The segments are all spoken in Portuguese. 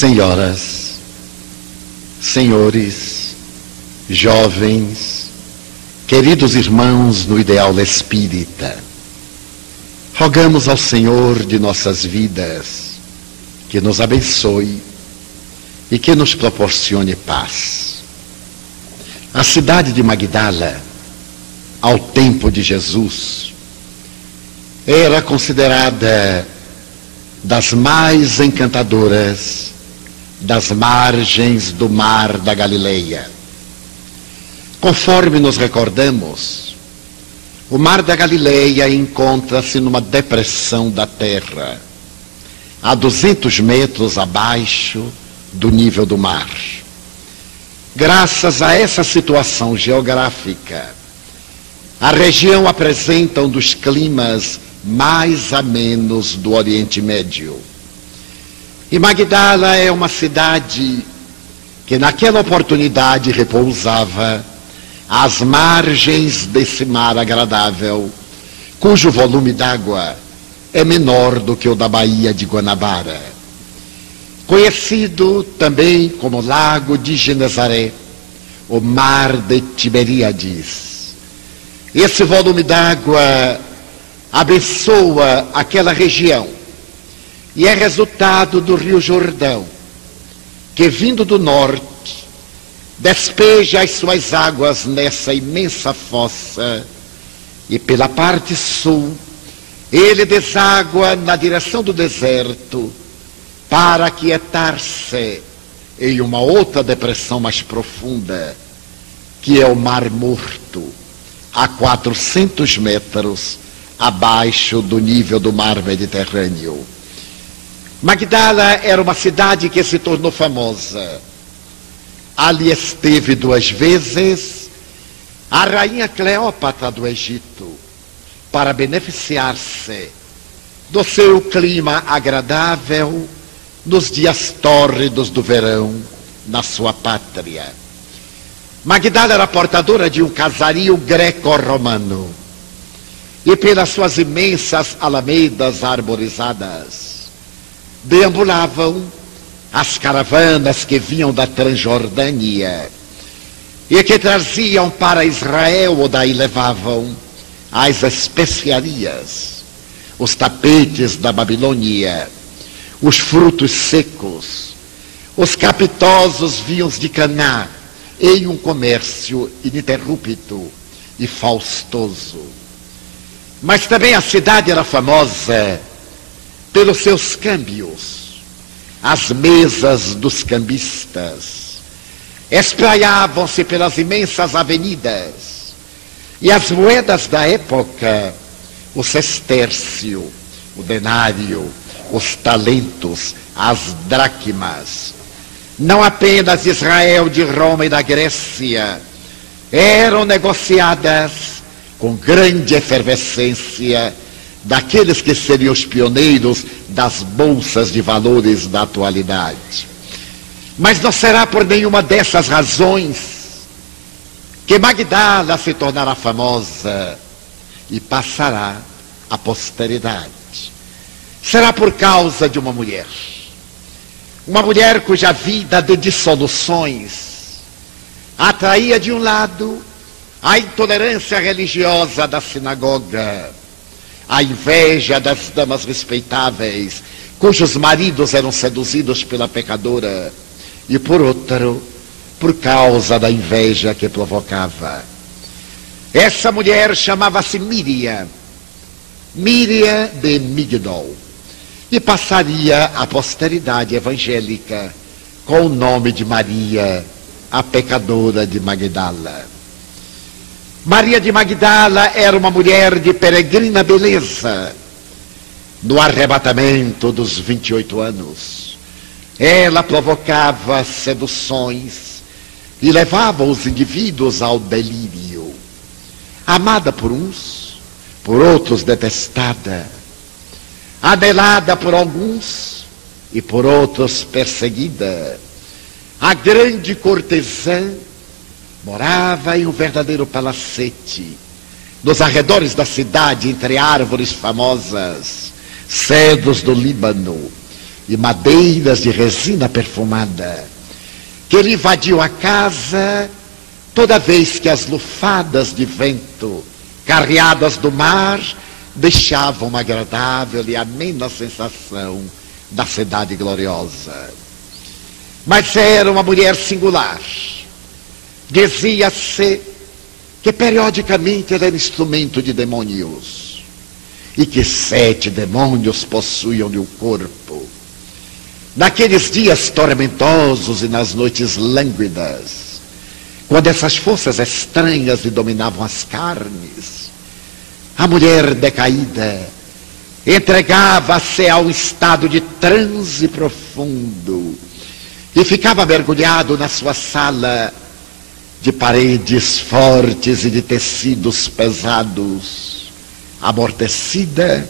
Senhoras, senhores, jovens, queridos irmãos no ideal espírita, rogamos ao Senhor de nossas vidas que nos abençoe e que nos proporcione paz. A cidade de Magdala, ao tempo de Jesus, era considerada das mais encantadoras das margens do mar da Galileia. Conforme nos recordamos, o mar da Galileia encontra-se numa depressão da terra, a 200 metros abaixo do nível do mar. Graças a essa situação geográfica, a região apresenta um dos climas mais amenos do Oriente Médio. E Magdala é uma cidade que naquela oportunidade repousava às margens desse mar agradável, cujo volume d'água é menor do que o da Baía de Guanabara. Conhecido também como Lago de Genezaré, o Mar de Tiberíades. Esse volume d'água abençoa aquela região e é resultado do Rio Jordão, que vindo do norte, despeja as suas águas nessa imensa fossa e pela parte sul, ele deságua na direção do deserto para aquietar-se em uma outra depressão mais profunda, que é o Mar Morto, a 400 metros abaixo do nível do mar Mediterrâneo. Magdala era uma cidade que se tornou famosa. Ali esteve 2 vezes a rainha Cleópatra do Egito, para beneficiar-se do seu clima agradável nos dias tórridos do verão na sua pátria. Magdala era portadora de um casario greco-romano e pelas suas imensas alamedas arborizadas deambulavam as caravanas que vinham da Transjordânia e que traziam para Israel ou daí levavam as especiarias, os tapetes da Babilônia, os frutos secos, os capitosos vinhos de Caná, em um comércio ininterrupto e faustoso. Mas também a cidade era famosa pelos seus câmbios. As mesas dos cambistas espraiavam-se pelas imensas avenidas, e as moedas da época, o sestércio, o denário, os talentos, as dracmas, não apenas de Israel, de Roma e da Grécia, eram negociadas com grande efervescência daqueles que seriam os pioneiros das bolsas de valores da atualidade. Mas não será por nenhuma dessas razões que Magdala se tornará famosa e passará à posteridade. Será por causa de uma mulher cuja vida de dissoluções atraía de um lado a intolerância religiosa da sinagoga, a inveja das damas respeitáveis, cujos maridos eram seduzidos pela pecadora, e por outro, por causa da inveja que provocava. Essa mulher chamava-se Míria de Migdol, e passaria à posteridade evangélica com o nome de Maria, a pecadora de Magdala. Maria de Magdala era uma mulher de peregrina beleza. No arrebatamento dos 28 anos, ela provocava seduções e levava os indivíduos ao delírio. Amada por uns, por outros detestada, anelada por alguns e por outros perseguida, a grande cortesã morava em um verdadeiro palacete, nos arredores da cidade, entre árvores famosas, cedros do Líbano e madeiras de resina perfumada, que ele invadiu a casa toda vez que as lufadas de vento, carreadas do mar, deixavam uma agradável e amena sensação da cidade gloriosa. Mas era uma mulher singular. Dizia-se que periodicamente ela era instrumento de demônios, e que 7 demônios possuíam-lhe o corpo. Naqueles dias tormentosos e nas noites lânguidas, quando essas forças estranhas lhe dominavam as carnes, a mulher decaída entregava-se a um estado de transe profundo e ficava mergulhado na sua sala de paredes fortes e de tecidos pesados, amortecida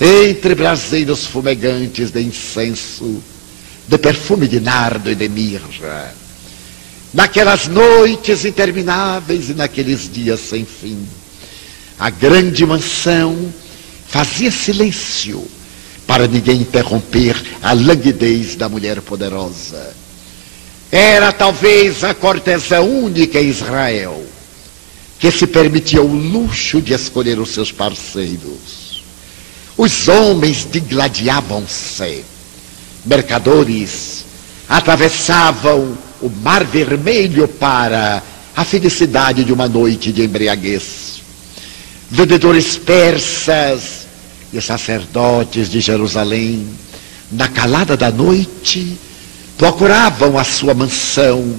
entre braseiros fumegantes de incenso, de perfume de nardo e de mirra. Naquelas noites intermináveis e naqueles dias sem fim, a grande mansão fazia silêncio para ninguém interromper a languidez da mulher poderosa. Era talvez a cortesã única em Israel que se permitia o luxo de escolher os seus parceiros. Os homens digladiavam-se. Mercadores atravessavam o Mar Vermelho para a felicidade de uma noite de embriaguez. Vendedores persas e sacerdotes de Jerusalém, na calada da noite, procuravam a sua mansão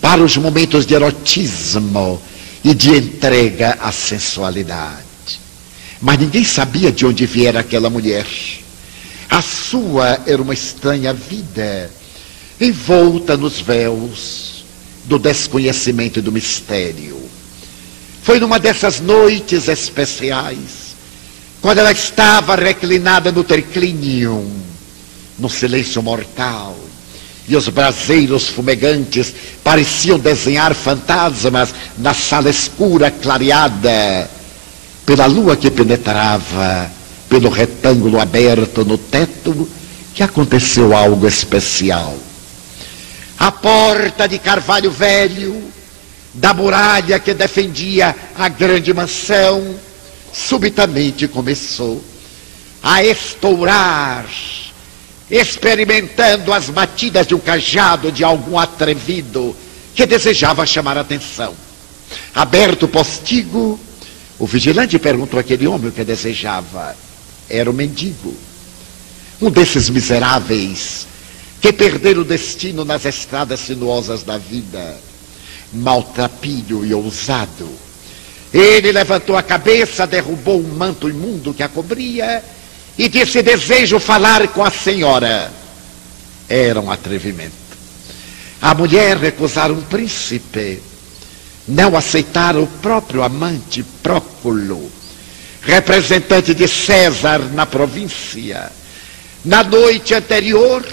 para os momentos de erotismo e de entrega à sensualidade. Mas ninguém sabia de onde viera aquela mulher. A sua era uma estranha vida, envolta nos véus do desconhecimento e do mistério. Foi numa dessas noites especiais, quando ela estava reclinada no triclínio, no silêncio mortal, e os braseiros fumegantes pareciam desenhar fantasmas na sala escura clareada pela lua que penetrava pelo retângulo aberto no teto, que aconteceu algo especial. A porta de carvalho velho da muralha que defendia a grande mansão subitamente começou a estourar, experimentando as batidas de um cajado de algum atrevido que desejava chamar a atenção. Aberto o postigo, o vigilante perguntou àquele homem o que desejava. Era o mendigo, um desses miseráveis que perderam o destino nas estradas sinuosas da vida, maltrapilho e ousado. Ele levantou a cabeça, derrubou um manto imundo que a cobria e disse: desejo falar com a senhora. Era um atrevimento. A mulher recusara um príncipe, não aceitara o próprio amante Próculo, representante de César na província. Na noite anterior,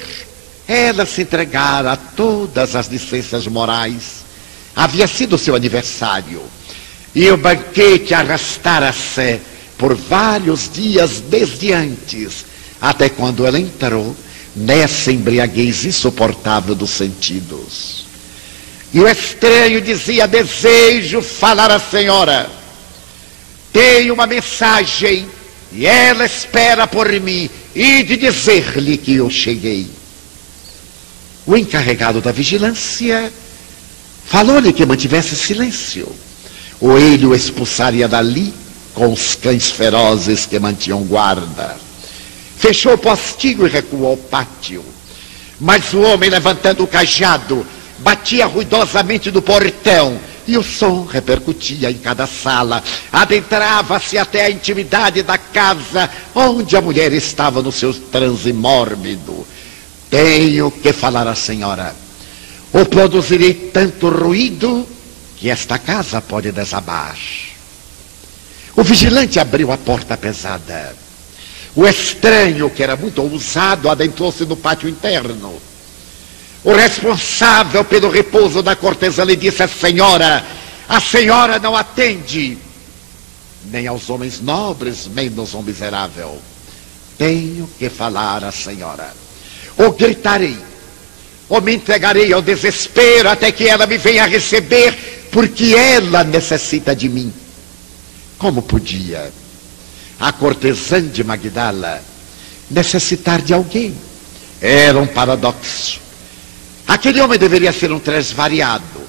ela se entregara a todas as licenças morais. Havia sido seu aniversário, e o banquete arrastara-se por vários dias desde antes, até quando ela entrou nessa embriaguez insuportável dos sentidos. E o estranho dizia: desejo falar à senhora. Tenho uma mensagem e ela espera por mim, e de dizer-lhe que eu cheguei. O encarregado da vigilância falou-lhe que mantivesse silêncio, ou ele o expulsaria dali com os cães ferozes que mantinham guarda. Fechou o postigo e recuou ao pátio. Mas o homem, levantando o cajado, batia ruidosamente no portão, e o som repercutia em cada sala. Adentrava-se até a intimidade da casa onde a mulher estava no seu transe mórbido. Tenho que falar à senhora, ou produzirei tanto ruído que esta casa pode desabar. O vigilante abriu a porta pesada. O estranho, que era muito ousado, adentrou-se no pátio interno. O responsável pelo repouso da cortesã lhe disse: a senhora não atende nem aos homens nobres, menos ao miserável. Tenho que falar à senhora. ou gritarei, ou me entregarei ao desespero até que ela me venha receber, porque ela necessita de mim. Como podia a cortesã de Magdala necessitar de alguém? Era um paradoxo. Aquele homem deveria ser um transvariado,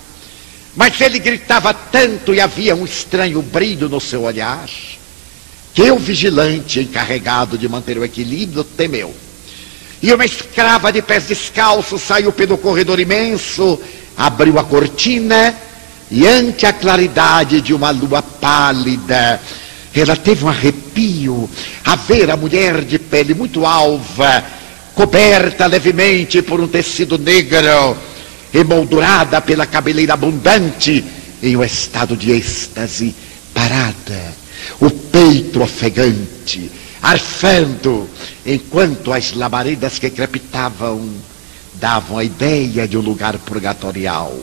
mas ele gritava tanto e havia um estranho brilho no seu olhar, que o vigilante encarregado de manter o equilíbrio temeu. E uma escrava de pés descalços saiu pelo corredor imenso, abriu a cortina e ante a claridade de uma lua pálida, ela teve um arrepio a ver a mulher de pele muito alva, coberta levemente por um tecido negro, emoldurada pela cabeleira abundante, em um estado de êxtase, parada, o peito ofegante, arfando, enquanto as labaredas que crepitavam davam a ideia de um lugar purgatorial.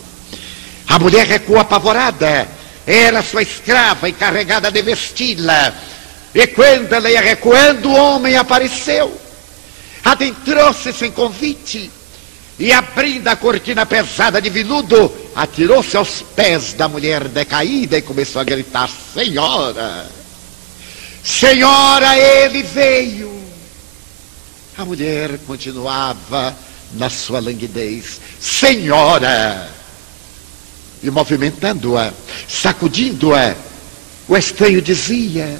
A mulher recuou apavorada, era sua escrava encarregada de vesti-la, e quando ela ia recuando, o homem apareceu, adentrou-se sem convite, e abrindo a cortina pesada de veludo, atirou-se aos pés da mulher decaída e começou a gritar: Senhora, Senhora, ele veio. A mulher continuava na sua languidez: Senhora. E movimentando-a, sacudindo-a, o estranho dizia: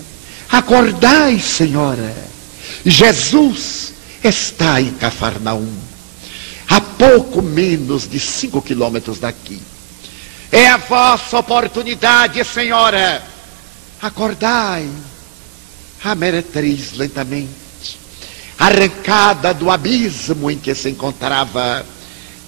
acordai, Senhora, Jesus está em Cafarnaum, a pouco menos de 5 quilômetros daqui. É a vossa oportunidade, Senhora. Acordai. A meretriz lentamente, arrancada do abismo em que se encontrava,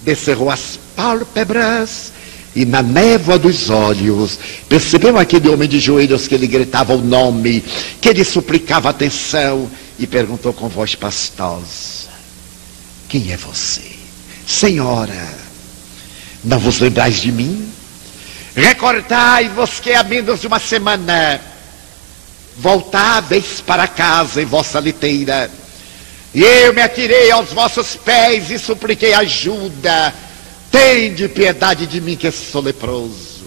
descerrou as pálpebras e na névoa dos olhos percebeu aquele homem de joelhos que lhe gritava o nome, que lhe suplicava atenção, e perguntou com voz pastosa: quem é você? Senhora, não vos lembrais de mim? Recordai-vos que há menos de uma semana voltáveis para casa em vossa liteira, e eu me atirei aos vossos pés e supliquei ajuda. Tende piedade de mim, que sou leproso.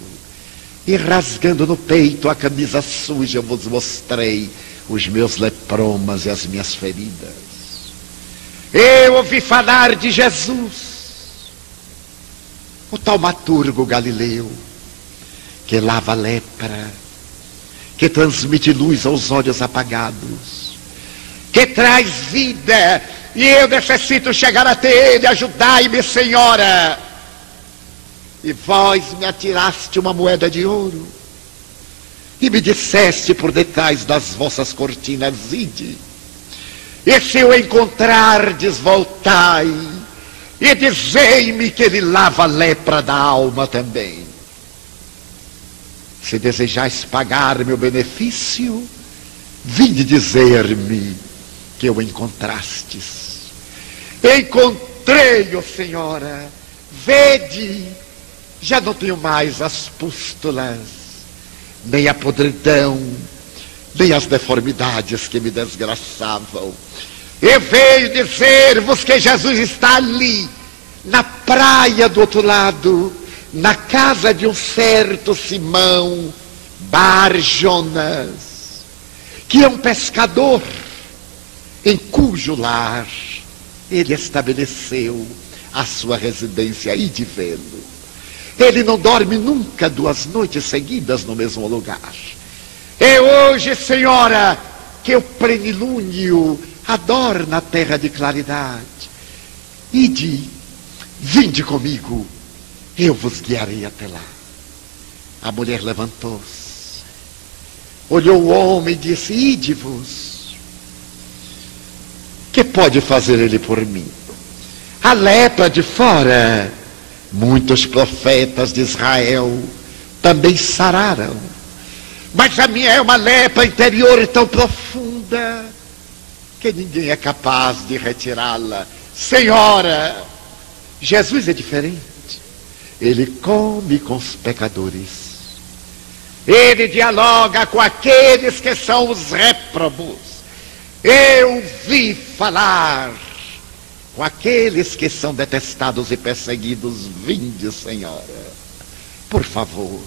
E rasgando no peito a camisa suja, eu vos mostrei os meus lepromas e as minhas feridas. Eu ouvi falar de Jesus, o taumaturgo galileu, que lava a lepra, que transmite luz aos olhos apagados, que traz vida, e eu necessito chegar até ele. Ajudai-me, Senhora. E vós me atiraste uma moeda de ouro, e me disseste por detrás das vossas cortinas: ide, e se o encontrardes, voltai, e dizei-me que ele lava a lepra da alma também. Se desejais pagar meu benefício, vinde dizer-me que o encontrastes. Encontrei-o, Senhora. Vede, já não tenho mais as pústulas, nem a podridão, nem as deformidades que me desgraçavam. Eu venho dizer-vos que Jesus está ali, na praia do outro lado, na casa de um certo Simão Bar Jonas, que é um pescador, em cujo lar ele estabeleceu a sua residência. E de vê-lo, ele não dorme nunca 2 noites seguidas no mesmo lugar. É hoje, Senhora, que o plenilúnio adorna a terra de claridade. Ide, vinde comigo, eu vos guiarei até lá. A mulher levantou-se, olhou o homem e disse: ide-vos. Que pode fazer ele por mim? A lepra de fora, muitos profetas de Israel também sararam, mas a minha é uma lepra interior tão profunda que ninguém é capaz de retirá-la. Senhora, Jesus é diferente. Ele come com os pecadores, ele dialoga com aqueles que são os réprobos. Eu vi falar com aqueles que são detestados e perseguidos. Vinde, Senhora, por favor.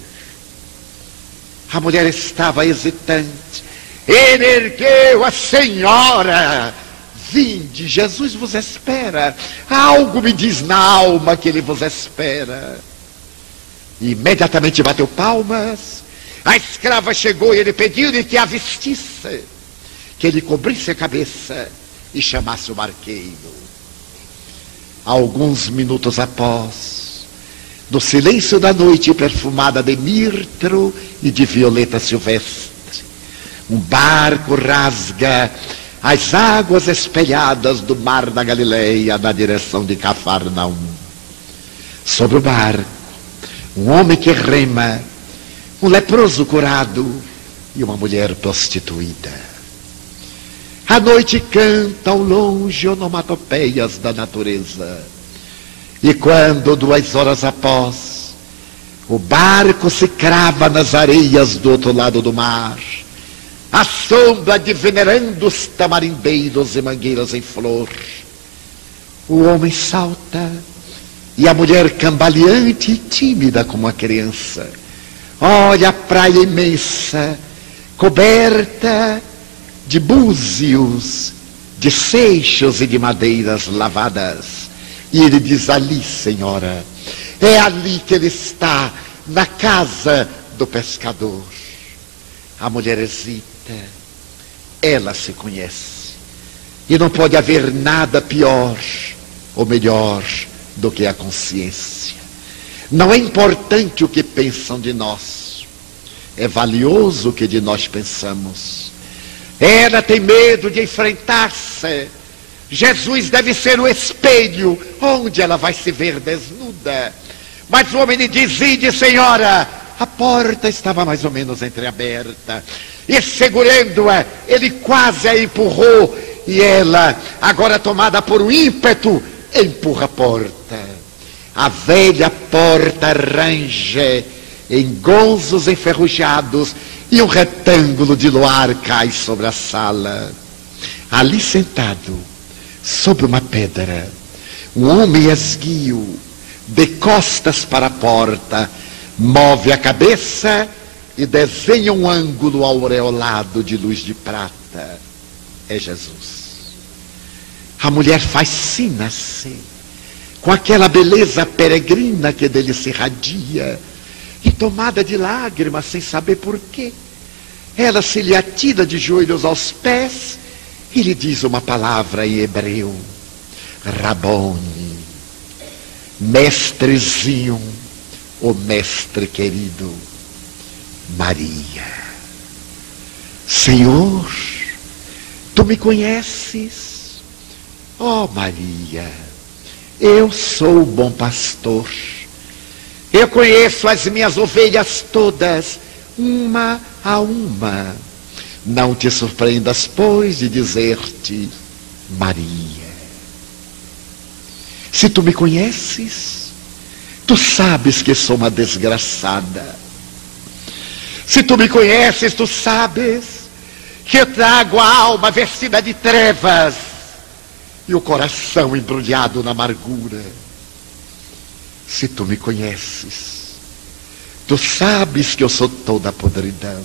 A mulher estava hesitante. Ele ergueu a Senhora. Vinde, Jesus vos espera. Algo me diz na alma que ele vos espera. E imediatamente bateu palmas. A escrava chegou e ele pediu-lhe que a vestisse, que ele cobrisse a cabeça e chamasse o barqueiro. Alguns minutos após, no silêncio da noite perfumada de mirto e de violeta silvestre, um barco rasga as águas espelhadas do mar da Galileia na direção de Cafarnaum. Sobre o barco, um homem que rema, um leproso curado e uma mulher prostituída. A noite canta ao longe onomatopeias da natureza. E quando 2 horas após, o barco se crava nas areias do outro lado do mar, à sombra de venerandos tamarindeiros e mangueiras em flor, o homem salta e a mulher, cambaleante e tímida como a criança, olha a praia imensa, coberta de búzios, de seixos e de madeiras lavadas. E ele diz: ali, Senhora, é ali que ele está, na casa do pescador. A mulher hesita. Ela se conhece. E não pode haver nada pior ou melhor do que a consciência. Não é importante o que pensam de nós. É valioso o que de nós pensamos. Ela tem medo de enfrentar-se. Jesus deve ser o espelho onde ela vai se ver desnuda. Mas o homem lhe diz: ide, Senhora. A porta estava mais ou menos entreaberta. E segurando-a, ele quase a empurrou. E ela, agora tomada por um ímpeto, empurra a porta. A velha porta range em gonzos enferrujados e um retângulo de luar cai sobre a sala. Ali sentado, sobre uma pedra, um homem esguio, de costas para a porta, move a cabeça e desenha um ângulo aureolado de luz de prata. É Jesus. A mulher fascina-se com aquela beleza peregrina que dele se irradia, e tomada de lágrimas sem saber porquê, ela se lhe atira de joelhos aos pés e lhe diz uma palavra em hebreu: Rabone, mestrezinho, o mestre querido. Maria. Senhor, tu me conheces? Oh, Maria, eu sou o bom pastor. Eu conheço as minhas ovelhas todas, uma a uma. Não te surpreendas, pois, de dizer-te Maria. Se tu me conheces, tu sabes que sou uma desgraçada. Se tu me conheces, tu sabes que eu trago a alma vestida de trevas e o coração embrulhado na amargura. Se tu me conheces, tu sabes que eu sou toda a podridão.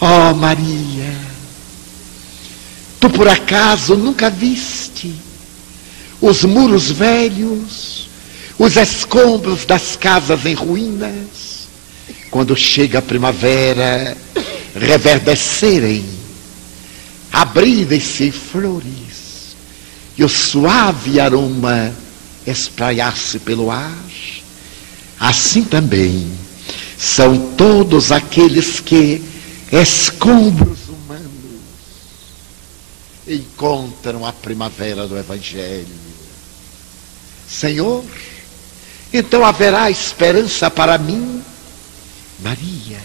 Oh, Maria, tu por acaso nunca viste os muros velhos, os escombros das casas em ruínas, quando chega a primavera, reverdecerem, abrirem-se em flores, e o suave aroma espraiar-se pelo ar? Assim também são todos aqueles que, escombros humanos, encontram a primavera do Evangelho. Senhor, então haverá esperança para mim? Maria,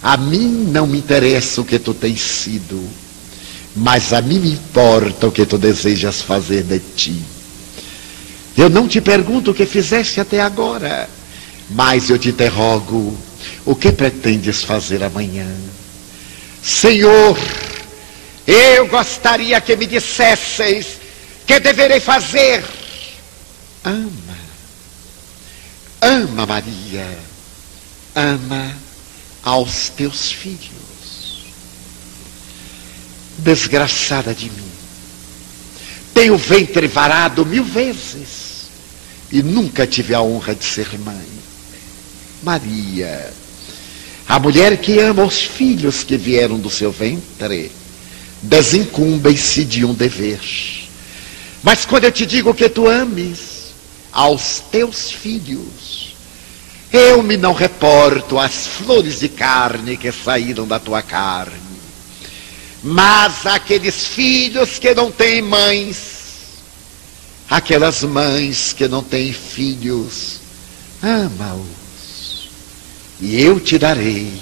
a mim não me interessa o que tu tens sido, mas a mim me importa o que tu desejas fazer de ti. Eu não te pergunto o que fizeste até agora, mas eu te interrogo: o que pretendes fazer amanhã? Senhor, Eu gostaria que me dissesseis que deverei fazer. Ama, ama, Maria, ama aos teus filhos. Desgraçada de mim, tenho o ventre varado 1000 vezes e nunca tive a honra de ser mãe. Maria, a mulher que ama os filhos que vieram do seu ventre, desincumbem-se de um dever. Mas quando eu te digo que tu ames aos teus filhos, eu me não reporto às flores de carne que saíram da tua carne, mas aqueles filhos que não têm mães, aquelas mães que não têm filhos, ama-os, e eu te darei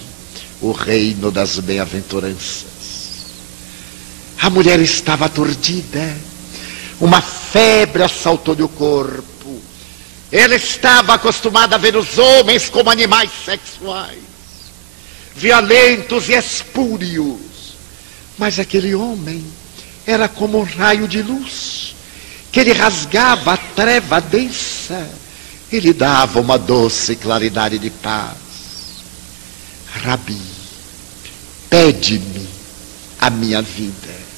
o reino das bem-aventuranças. A mulher estava aturdida, uma febre assaltou-lhe o corpo. Ela estava acostumada a ver os homens como animais sexuais, violentos e espúrios. Mas aquele homem era como um raio de luz, que ele rasgava a treva densa, ele dava uma doce claridade de paz. Rabi, pede-me a minha vida.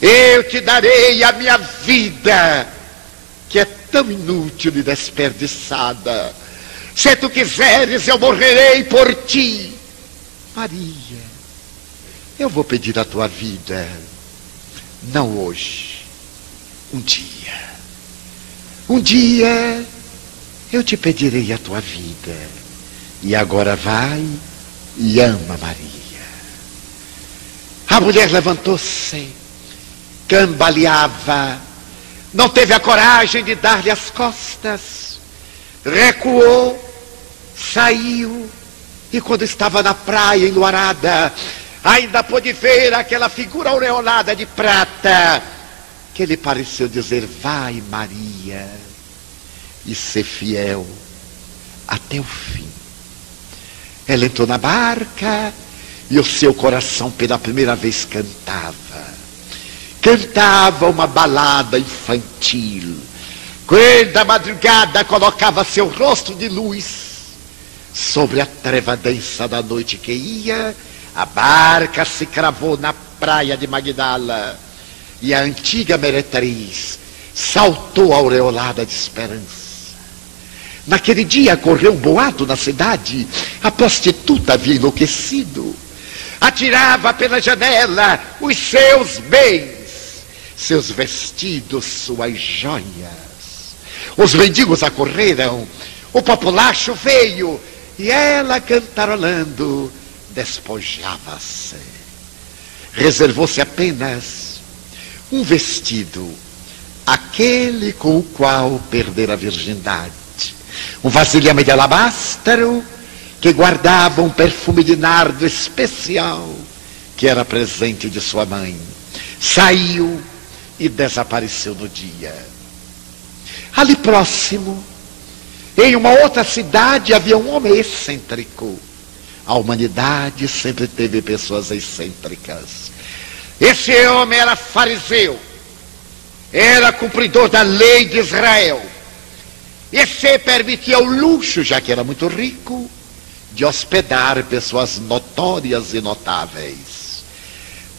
Eu te darei a minha vida, que é tão inútil e desperdiçada. Se tu quiseres, eu morrerei por ti. Maria, eu vou pedir a tua vida, não hoje, um dia. Um dia eu te pedirei a tua vida. E agora vai e ama Maria. A mulher levantou-se, cambaleava, não teve a coragem de dar-lhe as costas, recuou, saiu, e quando estava na praia enluarada, ainda pôde ver aquela figura aureolada de prata, que lhe pareceu dizer: vai, Maria, e ser fiel até o fim. Ela entrou na barca e o seu coração pela primeira vez cantava uma balada infantil. Quando a madrugada colocava seu rosto de luz sobre a treva densa da noite que ia, a barca se cravou na praia de Magdala e a antiga meretriz saltou aureolada de esperança. Naquele dia correu um boato na cidade: a prostituta havia enlouquecido, atirava pela janela os seus bens, seus vestidos, suas joias. Os mendigos acorreram, o populacho veio, e ela, cantarolando, despojava-se. Reservou-se apenas um vestido, aquele com o qual perdera a virgindade, um vasilhame de alabastro que guardava um perfume de nardo especial, que era presente de sua mãe. Saiu e desapareceu no dia. Ali próximo, em uma outra cidade, havia um homem excêntrico. A humanidade sempre teve pessoas excêntricas. Esse homem era fariseu, era cumpridor da lei de Israel, e se permitia o luxo, já que era muito rico, de hospedar pessoas notórias e notáveis.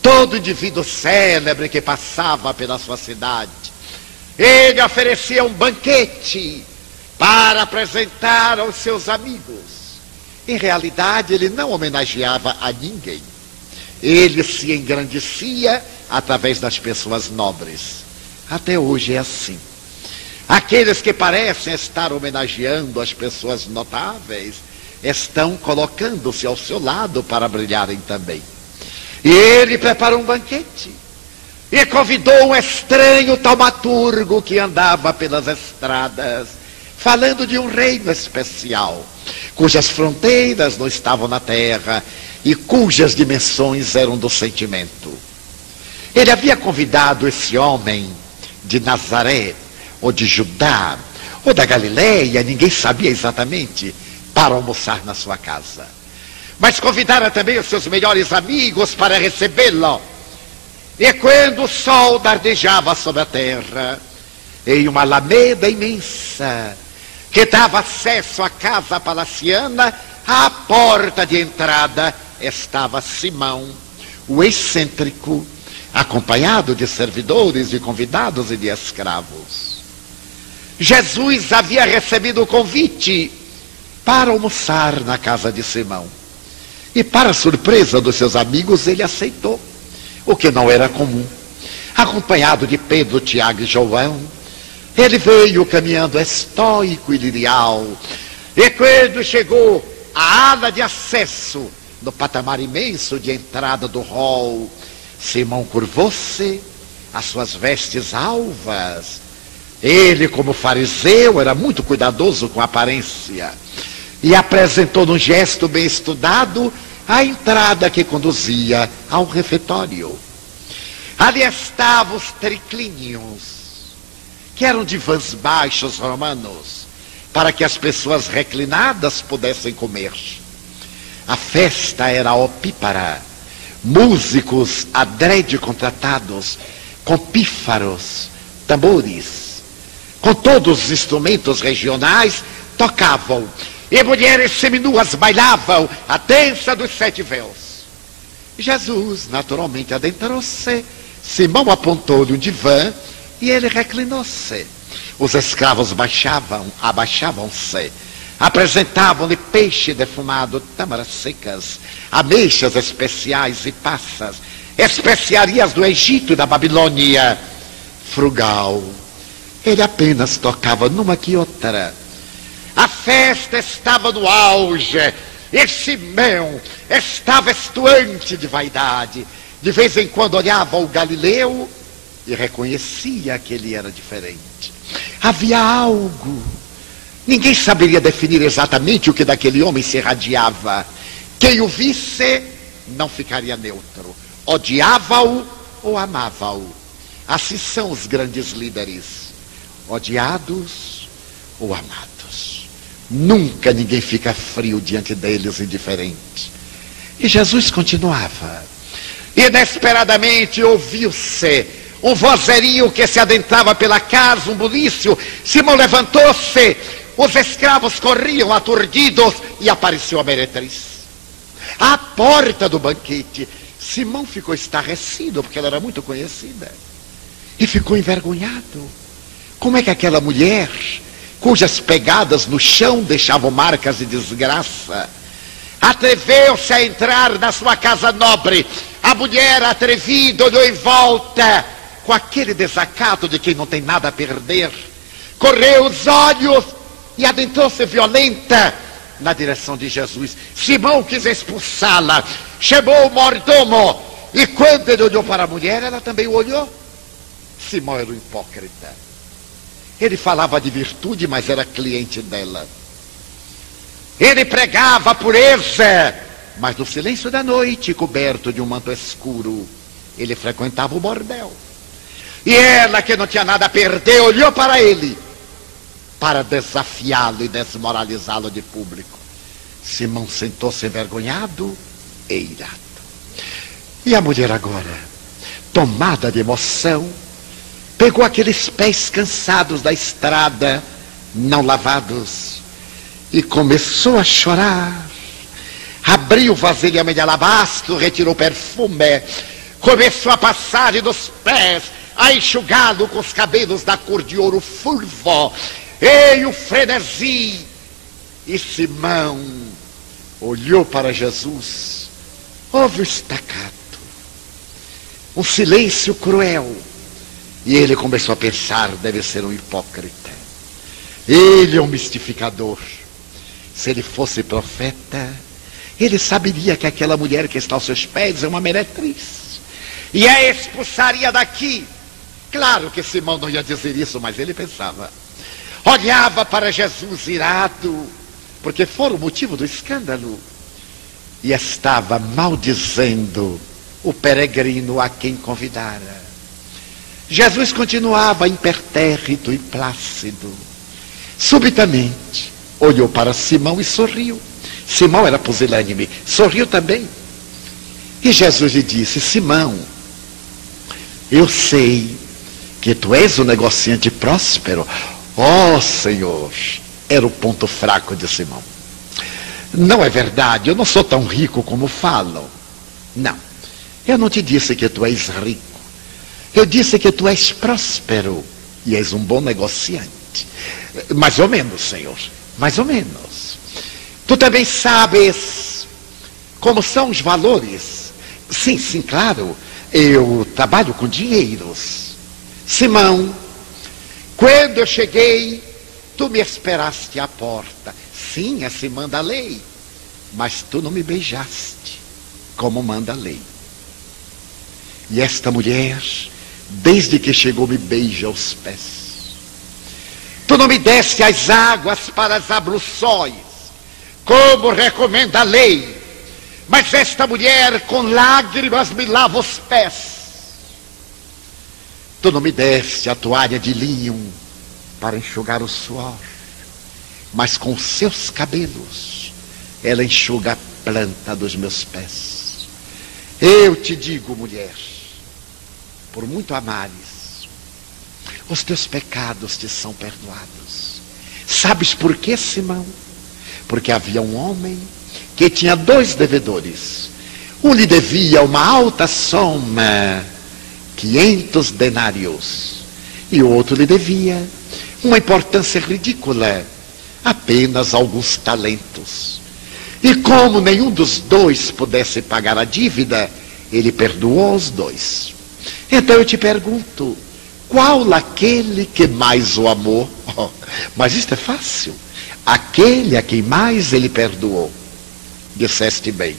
Todo indivíduo célebre que passava pela sua cidade, ele oferecia um banquete para apresentar aos seus amigos. Em realidade, ele não homenageava a ninguém. Ele se engrandecia através das pessoas nobres. Até hoje é assim. Aqueles que parecem estar homenageando as pessoas notáveis estão colocando-se ao seu lado para brilharem também. E ele preparou um banquete e convidou um estranho taumaturgo que andava pelas estradas, falando de um reino especial, cujas fronteiras não estavam na terra e cujas dimensões eram do sentimento. Ele havia convidado esse homem de Nazaré, ou de Judá, ou da Galileia, ninguém sabia exatamente, para almoçar na sua casa. Mas convidara também os seus melhores amigos para recebê-lo. E quando o sol dardejava sobre a terra, em uma alameda imensa, que dava acesso à casa palaciana, à porta de entrada estava Simão, o excêntrico, acompanhado de servidores, de convidados e de escravos. Jesus havia recebido o convite para almoçar na casa de Simão. E para surpresa dos seus amigos, ele aceitou, o que não era comum. Acompanhado de Pedro, Tiago e João, ele veio caminhando estoico e lirial. E quando chegou à ala de acesso, no patamar imenso de entrada do hall, Simão curvou-se, as suas vestes alvas. Ele, como fariseu, era muito cuidadoso com a aparência e apresentou num gesto bem estudado a entrada que conduzia ao refeitório. Ali estavam os triclínios, que eram divãs baixos romanos, para que as pessoas reclinadas pudessem comer. A festa era opípara, músicos adrede contratados, com pífaros, tambores, com todos os instrumentos regionais, tocavam, e mulheres seminuas bailavam a dança dos 7 véus. Jesus naturalmente adentrou-se, Simão apontou-lhe um divã e ele reclinou-se. Os escravos abaixavam-se, apresentavam-lhe peixe defumado, tâmaras secas, ameixas especiais e passas, especiarias do Egito e da Babilônia. Frugal, ele apenas tocava numa que outra. A festa estava no auge, e Simão estava estuante de vaidade. De vez em quando olhava o Galileu e reconhecia que ele era diferente. Havia algo, ninguém saberia definir exatamente o que daquele homem se irradiava. Quem o visse não ficaria neutro, odiava-o ou amava-o. Assim são os grandes líderes, odiados ou amados. Nunca ninguém fica frio diante deles, indiferente. E Jesus continuava. Inesperadamente ouviu-se um vozerio que se adentrava pela casa, um bulício. Simão levantou-se, os escravos corriam aturdidos e apareceu a meretriz. À porta do banquete, Simão ficou estarrecido, porque ela era muito conhecida. E ficou envergonhado. Como é que aquela mulher, cujas pegadas no chão deixavam marcas de desgraça, atreveu-se a entrar na sua casa nobre? A mulher atrevida olhou em volta, com aquele desacato de quem não tem nada a perder, correu os olhos e adentrou-se violenta na direção de Jesus. Simão quis expulsá-la, chamou o mordomo, e quando ele olhou para a mulher, ela também o olhou. Simão era um hipócrita. Ele falava de virtude, mas era cliente dela. Ele pregava a pureza, mas no silêncio da noite, coberto de um manto escuro, ele frequentava o bordel. E ela, que não tinha nada a perder, olhou para ele para desafiá-lo e desmoralizá-lo de público. Simão sentou-se envergonhado e irado. E a mulher agora, tomada de emoção, pegou aqueles pés cansados da estrada, não lavados, e começou a chorar. Abriu o vasilhame de alabastro, retirou o perfume, começou a passar dos pés, a enxugá-lo com os cabelos da cor de ouro fulvo. E o frenesi. E Simão olhou para Jesus, houve o estacato, um silêncio cruel. E ele começou a pensar, deve ser um hipócrita. Ele é um mistificador. Se ele fosse profeta, ele saberia que aquela mulher que está aos seus pés é uma meretriz, e a expulsaria daqui. Claro que Simão não ia dizer isso, mas ele pensava. Olhava para Jesus irado, porque fora o motivo do escândalo, e estava maldizendo o peregrino a quem convidara. Jesus continuava impertérrito e plácido. Subitamente, olhou para Simão e sorriu. Simão era pusilânime, sorriu também. E Jesus lhe disse: Simão, Eu sei que tu és um negociante próspero. Oh, Senhor, era o ponto fraco de Simão. Não é verdade, eu não sou tão rico como falam. Não, eu não te disse que tu és rico. Eu disse que tu és próspero e és um bom negociante. Mais ou menos, Senhor, mais ou menos. Tu também sabes como são os valores. Sim, sim, claro, eu trabalho com dinheiros. Simão, quando eu cheguei, tu me esperaste à porta. Sim, assim manda a lei. Mas tu não me beijaste, como manda a lei. E esta mulher, desde que chegou, me beija os pés. Tu não me deste as águas para as abluções, como recomenda a lei. Mas esta mulher, com lágrimas, me lava os pés. Tu não me deste a toalha de linho para enxugar o suor, mas com seus cabelos ela enxuga a planta dos meus pés. Eu te digo, mulher, por muito amares, os teus pecados te são perdoados. Sabes por quê, Simão? Porque havia um homem que tinha 2 devedores. Um lhe devia uma alta soma, 500 denários, e o outro lhe devia uma importância ridícula, apenas alguns talentos. E como nenhum dos 2 pudesse pagar a dívida, ele perdoou os 2. Então eu te pergunto, qual aquele que mais o amou? Oh, mas isto é fácil. Aquele a quem mais ele perdoou. Disseste bem.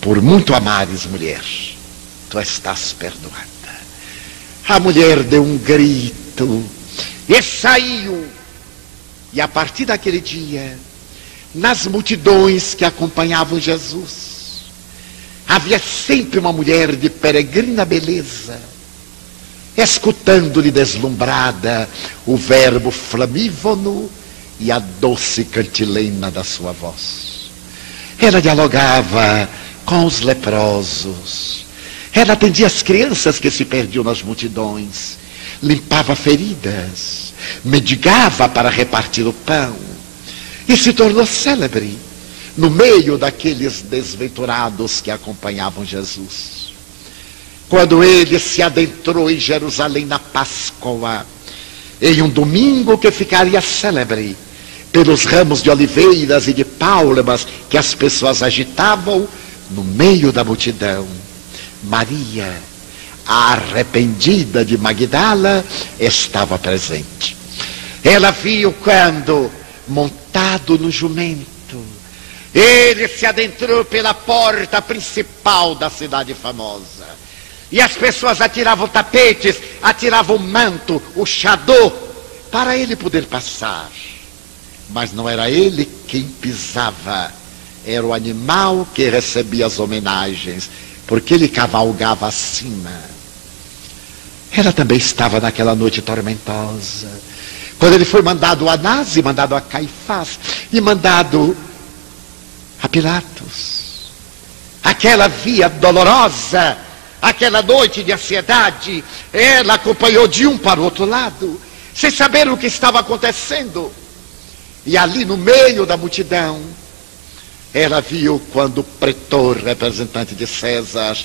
Por muito amares, mulher, tu estás perdoada. A mulher deu um grito e saiu. E a partir daquele dia, nas multidões que acompanhavam Jesus, havia sempre uma mulher de peregrina beleza, escutando-lhe deslumbrada o verbo flamívono e a doce cantilena da sua voz. Ela dialogava com os leprosos, ela atendia as crianças que se perdiam nas multidões, limpava feridas, mendigava para repartir o pão, e se tornou célebre no meio daqueles desventurados que acompanhavam Jesus. Quando ele se adentrou em Jerusalém na Páscoa, em um domingo que ficaria célebre pelos ramos de oliveiras e de palmas que as pessoas agitavam, no meio da multidão, Maria, a arrependida de Magdala, estava presente. Ela viu quando, montado no jumento, ele se adentrou pela porta principal da cidade famosa. E as pessoas atiravam tapetes, atiravam manto, o chador, para ele poder passar. Mas não era ele quem pisava, era o animal que recebia as homenagens, porque ele cavalgava acima. Ela também estava naquela noite tormentosa, quando ele foi mandado a Anás, e mandado a Caifás, e mandado a Pilatos. Aquela via dolorosa, aquela noite de ansiedade, ela acompanhou de um para o outro lado, sem saber o que estava acontecendo. E ali no meio da multidão, ela viu quando o pretor, representante de César,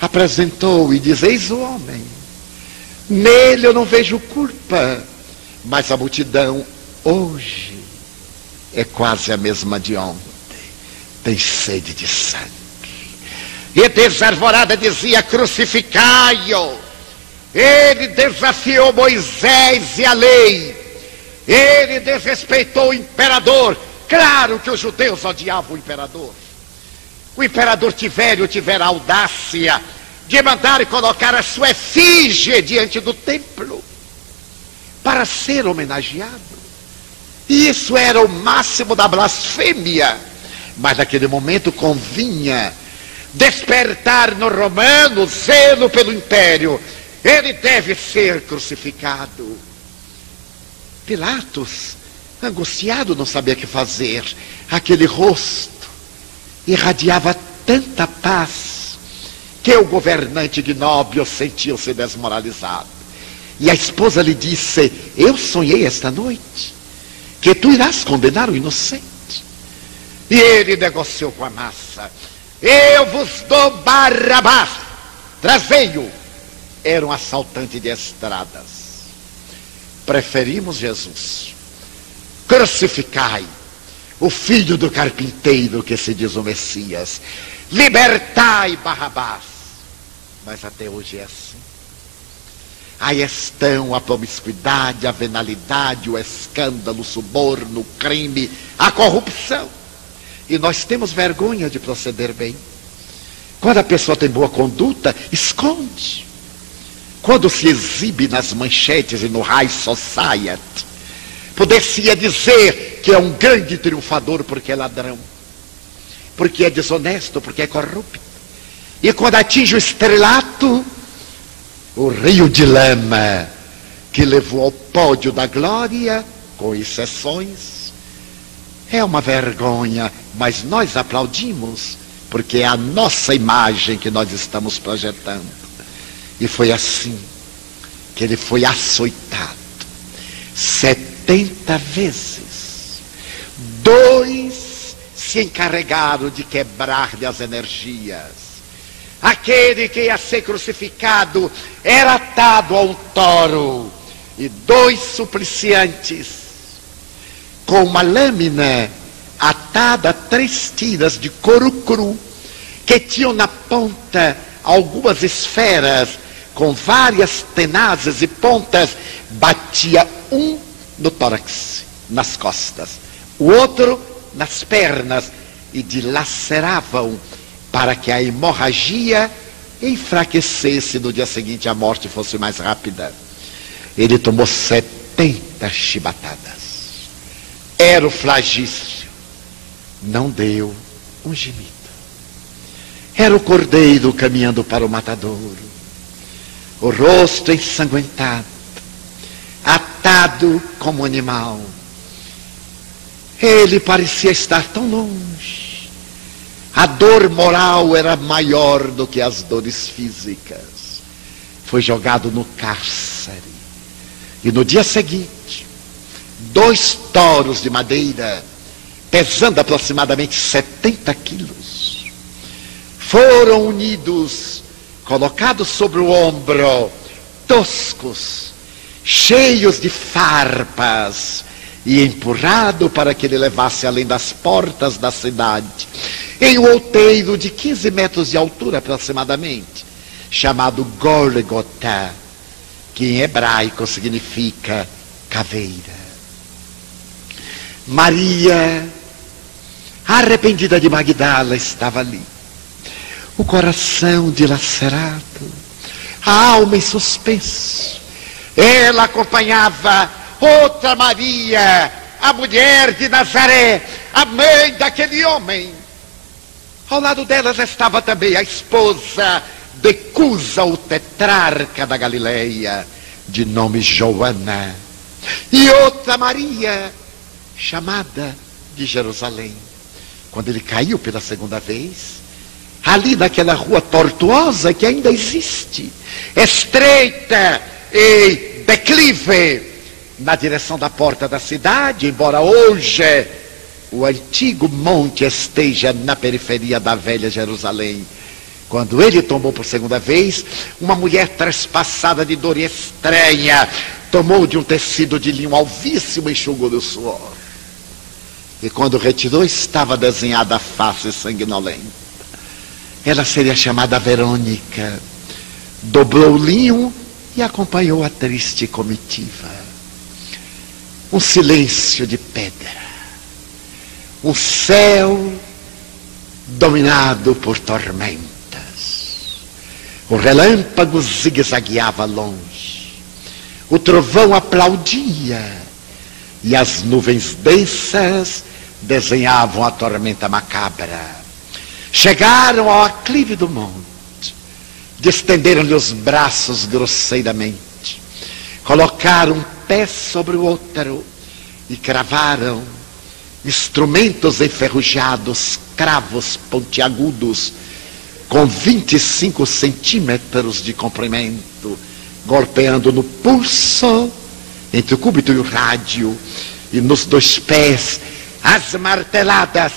apresentou e diz: eis o homem, nele eu não vejo culpa. Mas a multidão hoje é quase a mesma de ontem, tem sede de sangue. E desarvorada dizia: crucificai-o. Ele desafiou Moisés e a lei, ele desrespeitou o imperador. Claro que os judeus odiavam o imperador. O imperador Tiberio tivera a audácia de mandar colocar a sua efígie diante do templo para ser homenageado. E isso era o máximo da blasfêmia. Mas naquele momento convinha despertar no romano zelo pelo império. Ele deve ser crucificado. Pilatos, angustiado, não sabia o que fazer. Aquele rosto irradiava tanta paz que o governante ignóbil sentiu-se desmoralizado. E a esposa lhe disse: eu sonhei esta noite que tu irás condenar o inocente. E ele negociou com a massa: eu vos dou Barrabás, trazei-o. Era um assaltante de estradas. Preferimos Jesus. Crucificai o filho do carpinteiro que se diz o Messias. Libertai Barrabás. Mas até hoje é assim. Aí estão a promiscuidade, a venalidade, o escândalo, o suborno, o crime, a corrupção. E nós temos vergonha de proceder bem. Quando a pessoa tem boa conduta, esconde. Quando se exibe nas manchetes e no high society, poder-se-ia dizer que é um grande triunfador porque é ladrão, porque é desonesto, porque é corrupto. E quando atinge o estrelato, o rio de lama que levou ao pódio da glória, com exceções, é uma vergonha, mas nós aplaudimos, porque é a nossa imagem que nós estamos projetando. E foi assim que ele foi açoitado 70 vezes. 2 se encarregaram de quebrar-lhe as energias. Aquele que ia ser crucificado era atado a um touro, e 2 supliciantes, com uma lâmina atada a 3 tiras de couro cru, que tinham na ponta algumas esferas com várias tenazes e pontas, batia um no tórax, nas costas, o outro nas pernas, e dilaceravam para que a hemorragia enfraquecesse, no dia seguinte a morte fosse mais rápida. Ele tomou 70 chibatadas. Era o flagício. Não deu um gemido. Era o cordeiro caminhando para o matadouro. O rosto ensanguentado, atado como animal. Ele parecia estar tão longe. A dor moral era maior do que as dores físicas. Foi jogado no cárcere. E no dia seguinte, 2 touros de madeira, pesando aproximadamente 70 quilos, foram unidos, colocados sobre o ombro, toscos, cheios de farpas, e empurrado para que ele levasse além das portas da cidade, em um outeiro de 15 metros de altura aproximadamente, chamado Gólgota, que em hebraico significa caveira. Maria, arrependida de Magdala, estava ali. O coração dilacerado, a alma em suspenso. Ela acompanhava outra Maria, a mulher de Nazaré, a mãe daquele homem. Ao lado delas estava também a esposa de Cusa, o tetrarca da Galileia, de nome Joana. E outra Maria, chamada de Jerusalém. Quando ele caiu pela segunda vez, ali naquela rua tortuosa que ainda existe, estreita e declive, na direção da porta da cidade, embora hoje o antigo monte esteja na periferia da velha Jerusalém. Quando ele tomou por segunda vez, uma mulher trespassada de dor estranha tomou de um tecido de linho alvíssimo e enxugou o suor. E quando retirou, estava desenhada a face sanguinolenta. Ela seria chamada Verônica. Dobrou o linho e acompanhou a triste comitiva. Um silêncio de pedra. Um céu dominado por tormentas. O relâmpago zigue-zagueava longe. O trovão aplaudia. E as nuvens densas desenhavam a tormenta macabra. Chegaram ao aclive do monte. Estenderam-lhe os braços grosseiramente. Colocaram um pé sobre o outro e cravaram instrumentos enferrujados, cravos pontiagudos, com 25 centímetros de comprimento, golpeando no pulso, entre o cúbito e o rádio, e nos 2 pés, as marteladas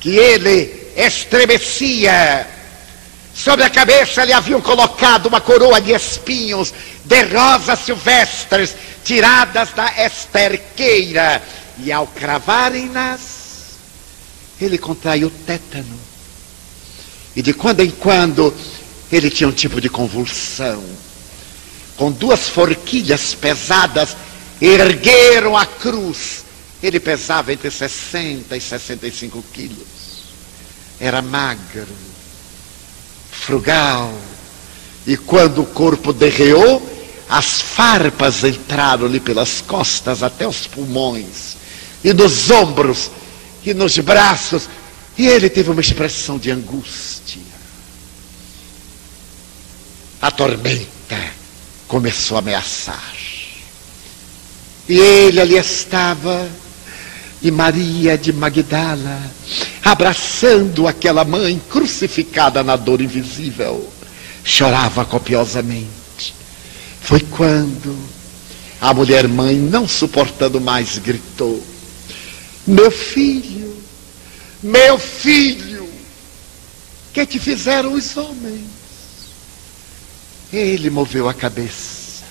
que ele estremecia. Sobre a cabeça lhe haviam colocado uma coroa de espinhos de rosas silvestres, tiradas da esterqueira, e ao cravarem-nas, ele contraiu tétano. E de quando em quando ele tinha um tipo de convulsão. Com 2 forquilhas pesadas, ergueram a cruz. Ele pesava entre 60 e 65 quilos. Era magro, frugal. E quando o corpo derreou, as farpas entraram-lhe pelas costas até os pulmões, e nos ombros, e nos braços. E ele teve uma expressão de angústia. A tormenta começou a ameaçar. E ele ali estava, e Maria de Magdala, abraçando aquela mãe crucificada na dor invisível, chorava copiosamente. Foi quando a mulher-mãe, não suportando mais, gritou: meu filho, que te fizeram os homens? Ele moveu a cabeça,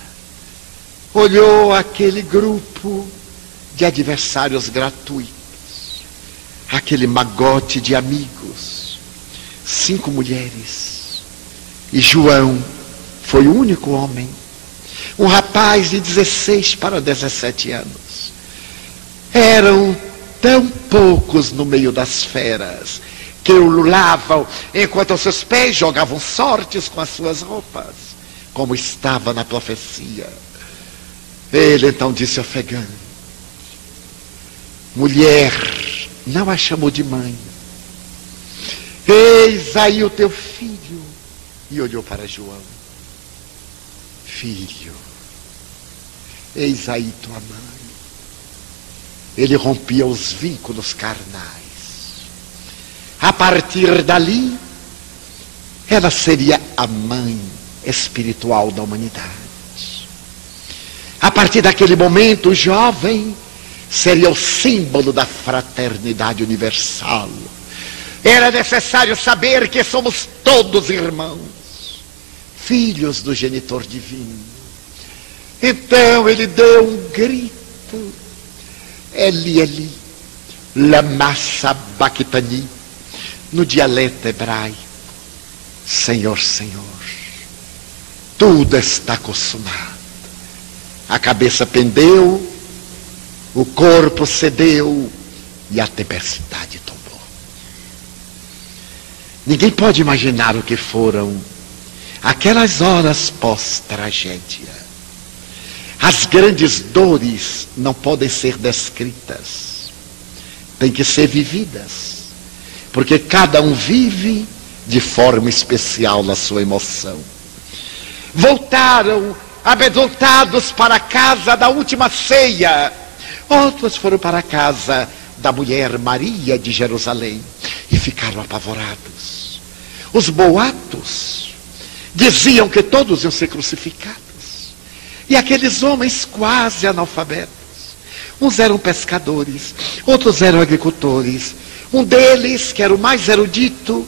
olhou aquele grupo de adversários gratuitos, aquele magote de amigos, 5 mulheres, e João foi o único homem, um rapaz de 16 para 17 anos. Eram tão poucos no meio das feras, que o lulavam, enquanto os seus pés jogavam sortes com as suas roupas, como estava na profecia. Ele então disse ofegante: mulher, não a chamou de mãe, eis aí o teu filho. E olhou para João: filho, eis aí tua mãe. Ele rompia os vínculos carnais. A partir dali, ela seria a mãe espiritual da humanidade. A partir daquele momento, o jovem seria o símbolo da fraternidade universal. Era necessário saber que somos todos irmãos, filhos do genitor divino. Então ele deu um grito: Eli, Eli, lama sabachthani, no dialeto hebraico: Senhor, Senhor, tudo está consumado. A cabeça pendeu, o corpo cedeu e a tempestade tomou. Ninguém pode imaginar o que foram aquelas horas pós-tragédia. As grandes dores não podem ser descritas, têm que ser vividas, porque cada um vive de forma especial na sua emoção. Voltaram amedrontados para a casa da última ceia. Outros foram para a casa da mulher Maria de Jerusalém e ficaram apavorados. Os boatos diziam que todos iam ser crucificados. E aqueles homens quase analfabetos, uns eram pescadores, outros eram agricultores. Um deles, que era o mais erudito,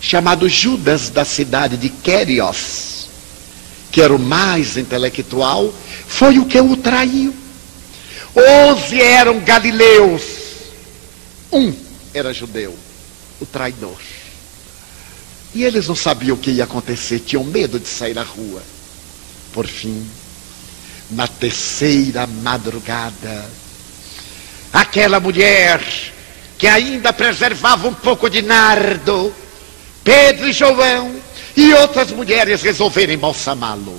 chamado Judas, da cidade de Quérios, que era o mais intelectual, foi o que o traiu. 11 eram galileus, um era judeu, o traidor. E eles não sabiam o que ia acontecer, tinham medo de sair na rua. Por fim, na terceira madrugada, aquela mulher que ainda preservava um pouco de nardo, Pedro e João e outras mulheres resolveram embalsamá-lo.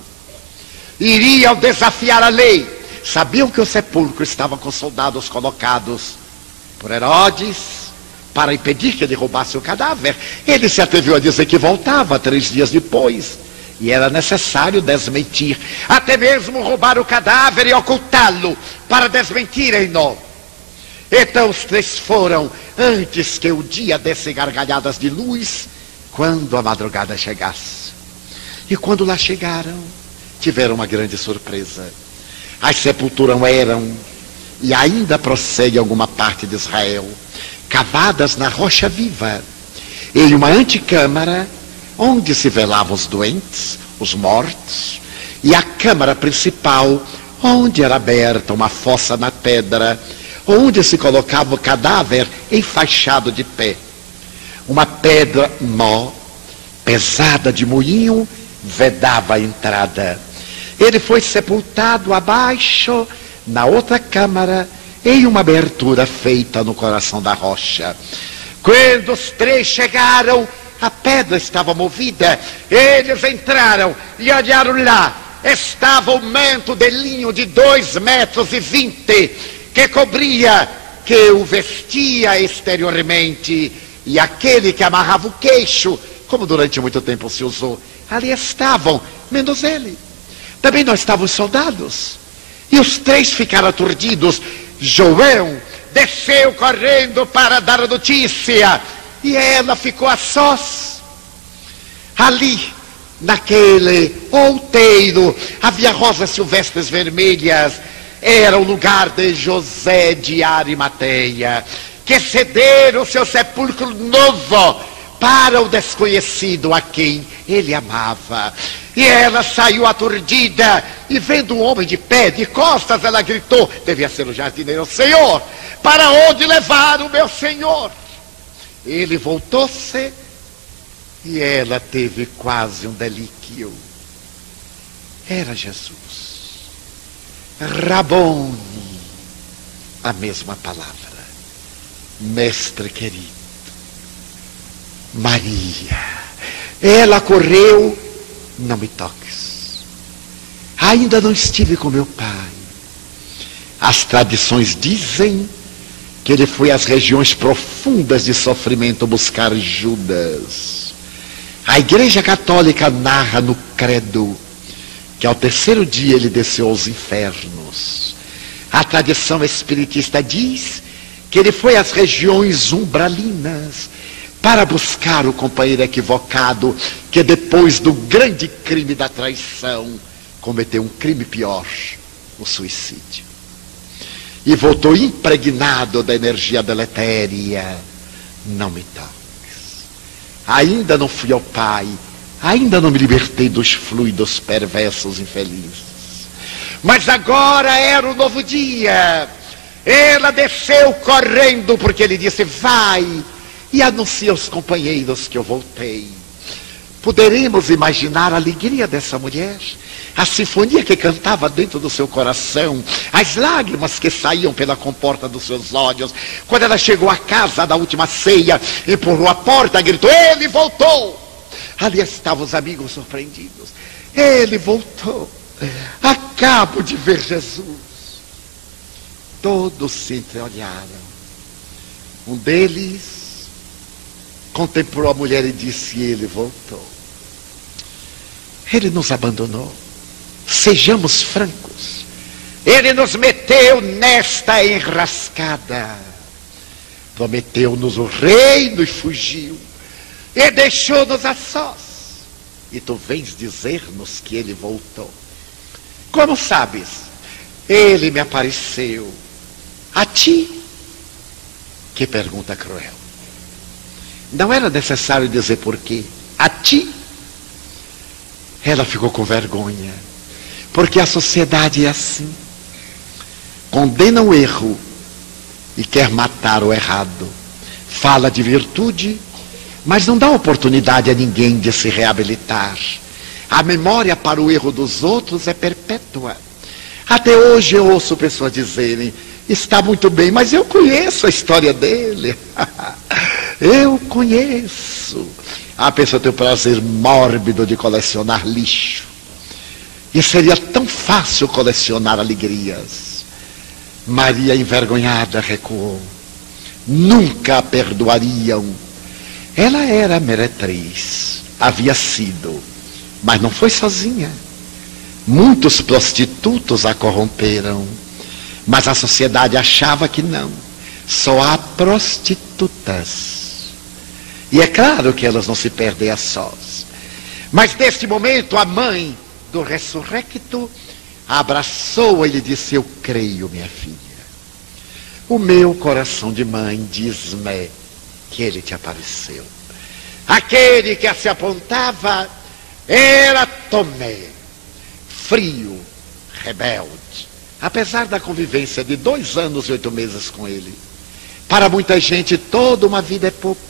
Iriam desafiar a lei. Sabiam que o sepulcro estava com soldados colocados por Herodes para impedir que ele roubasse o cadáver. Ele se atreveu a dizer que voltava 3 dias depois. E era necessário desmentir, até mesmo roubar o cadáver e ocultá-lo, para desmentirem-no. Então os 3 foram, antes que o dia desse gargalhadas de luz, quando a madrugada chegasse. E quando lá chegaram, tiveram uma grande surpresa. As sepulturas eram, e ainda prossegue alguma parte de Israel, cavadas na rocha viva, em uma antecâmara, onde se velavam os doentes, os mortos, e a câmara principal, onde era aberta uma fossa na pedra, onde se colocava o cadáver enfaixado de pé. Uma pedra mó, pesada de moinho, vedava a entrada. Ele foi sepultado abaixo, na outra câmara, em uma abertura feita no coração da rocha. Quando os três chegaram, a pedra estava movida. Eles entraram e olharam lá. Estava o manto de linho de 2,20 metros, que cobria, que o vestia exteriormente, e aquele que amarrava o queixo, como durante muito tempo se usou. Ali estavam, menos ele. Também não estavam os soldados. E os três ficaram aturdidos. João desceu correndo para dar a notícia, e ela ficou a sós. Ali, naquele outeiro, havia rosas silvestres vermelhas. Era o lugar de José de Arimateia, que cedera o seu sepulcro novo para o desconhecido a quem ele amava. E ela saiu aturdida, e vendo um homem de pé, de costas, ela gritou, devia ser o jardineiro: Senhor, para onde levar o meu senhor? Ele voltou-se, e ela teve quase um delíquio. Era Jesus. Rabone, a mesma palavra. Mestre querido. Maria. Ela correu: não me toques. Ainda não estive com meu pai. As tradições dizem que ele foi às regiões profundas de sofrimento buscar Judas. A Igreja Católica narra no credo que ao terceiro dia ele desceu aos infernos. A tradição espiritista diz que ele foi às regiões umbralinas para buscar o companheiro equivocado, que depois do grande crime da traição, cometeu um crime pior, o suicídio. E voltou impregnado da energia deletéria. Não me toques. Ainda não fui ao Pai, ainda não me libertei dos fluidos perversos infelizes. Mas agora era o novo dia. Ela desceu correndo, porque ele disse: vai e anuncia aos companheiros que eu voltei. Poderemos imaginar a alegria dessa mulher, a sinfonia que cantava dentro do seu coração, as lágrimas que saíam pela comporta dos seus olhos. Quando ela chegou à casa da última ceia, empurrou a porta, gritou: ele voltou! Ali estavam os amigos surpreendidos. Ele voltou. Acabo de ver Jesus. Todos se entreolharam. Um deles contemplou a mulher e disse: ele voltou. Ele nos abandonou. Sejamos francos. Ele nos meteu nesta enrascada. Prometeu-nos o reino e fugiu. E deixou-nos a sós. E tu vens dizer-nos que ele voltou. Como sabes? Ele me apareceu. A ti? Que pergunta cruel. Não era necessário dizer por quê. A ti? Ela ficou com vergonha. Porque a sociedade é assim. Condena o erro e quer matar o errado. Fala de virtude, mas não dá oportunidade a ninguém de se reabilitar. A memória para o erro dos outros é perpétua. Até hoje eu ouço pessoas dizerem: está muito bem, mas eu conheço a história dele. Eu conheço. A pessoa tem o prazer mórbido de colecionar lixo. E seria tão fácil colecionar alegrias. Maria, envergonhada, recuou. Nunca a perdoariam. Ela era meretriz, havia sido, mas não foi sozinha. Muitos prostitutos a corromperam, mas a sociedade achava que não. Só há prostitutas. E é claro que elas não se perdem a sós. Mas neste momento a mãe do ressurrecto abraçou-a e lhe disse: eu creio, minha filha. O meu coração de mãe diz-me que ele te apareceu. Aquele que se apontava era Tomé, frio, rebelde, apesar da convivência de 2 anos e 8 meses com ele. Para muita gente, toda uma vida é pouco.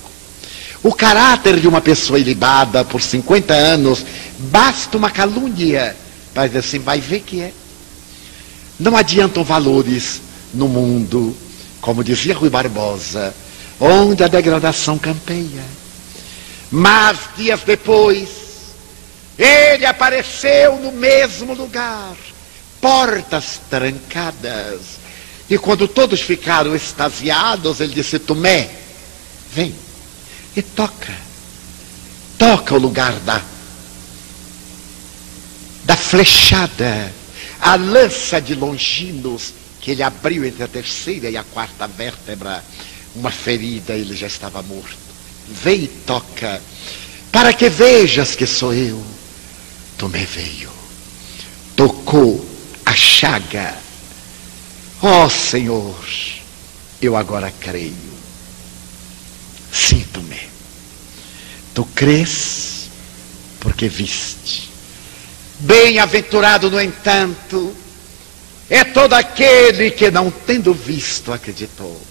O caráter de uma pessoa ilibada por 50 anos, basta uma calúnia para dizer assim: vai ver que é. Não adiantam valores no mundo, como dizia Rui Barbosa, onde a degradação campeia. Mas dias depois, ele apareceu no mesmo lugar, portas trancadas. E quando todos ficaram extasiados, ele disse: Tomé, vem e toca o lugar da flechada, a lança de Longinos que ele abriu entre a 3ª e a 4ª vértebra, uma ferida, ele já estava morto. Vem e toca, para que vejas que sou eu. Tomé veio, tocou a chaga. Ó Senhor, eu agora creio. Sim, Tomé, tu crês porque viste. Bem-aventurado, no entanto, é todo aquele que, não tendo visto, acreditou.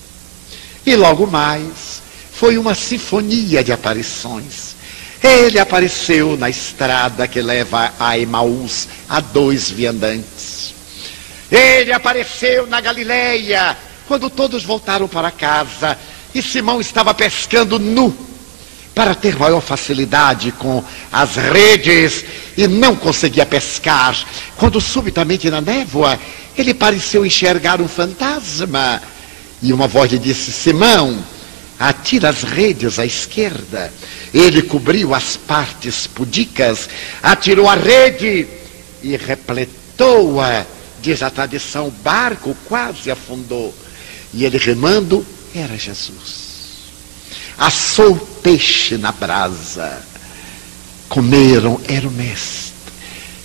E logo mais, foi uma sinfonia de aparições. Ele apareceu na estrada que leva a Emaús, a 2 viandantes. Ele apareceu na Galileia, quando todos voltaram para casa, e Simão estava pescando nu, para ter maior facilidade com as redes, e não conseguia pescar, quando subitamente na névoa, ele pareceu enxergar um fantasma, e uma voz lhe disse: Simão, atira as redes à esquerda. Ele cobriu as partes pudicas, atirou a rede e repletou-a. Diz a tradição, o barco quase afundou. E ele, remando, era Jesus. Assou o peixe na brasa. Comeram, era o mestre.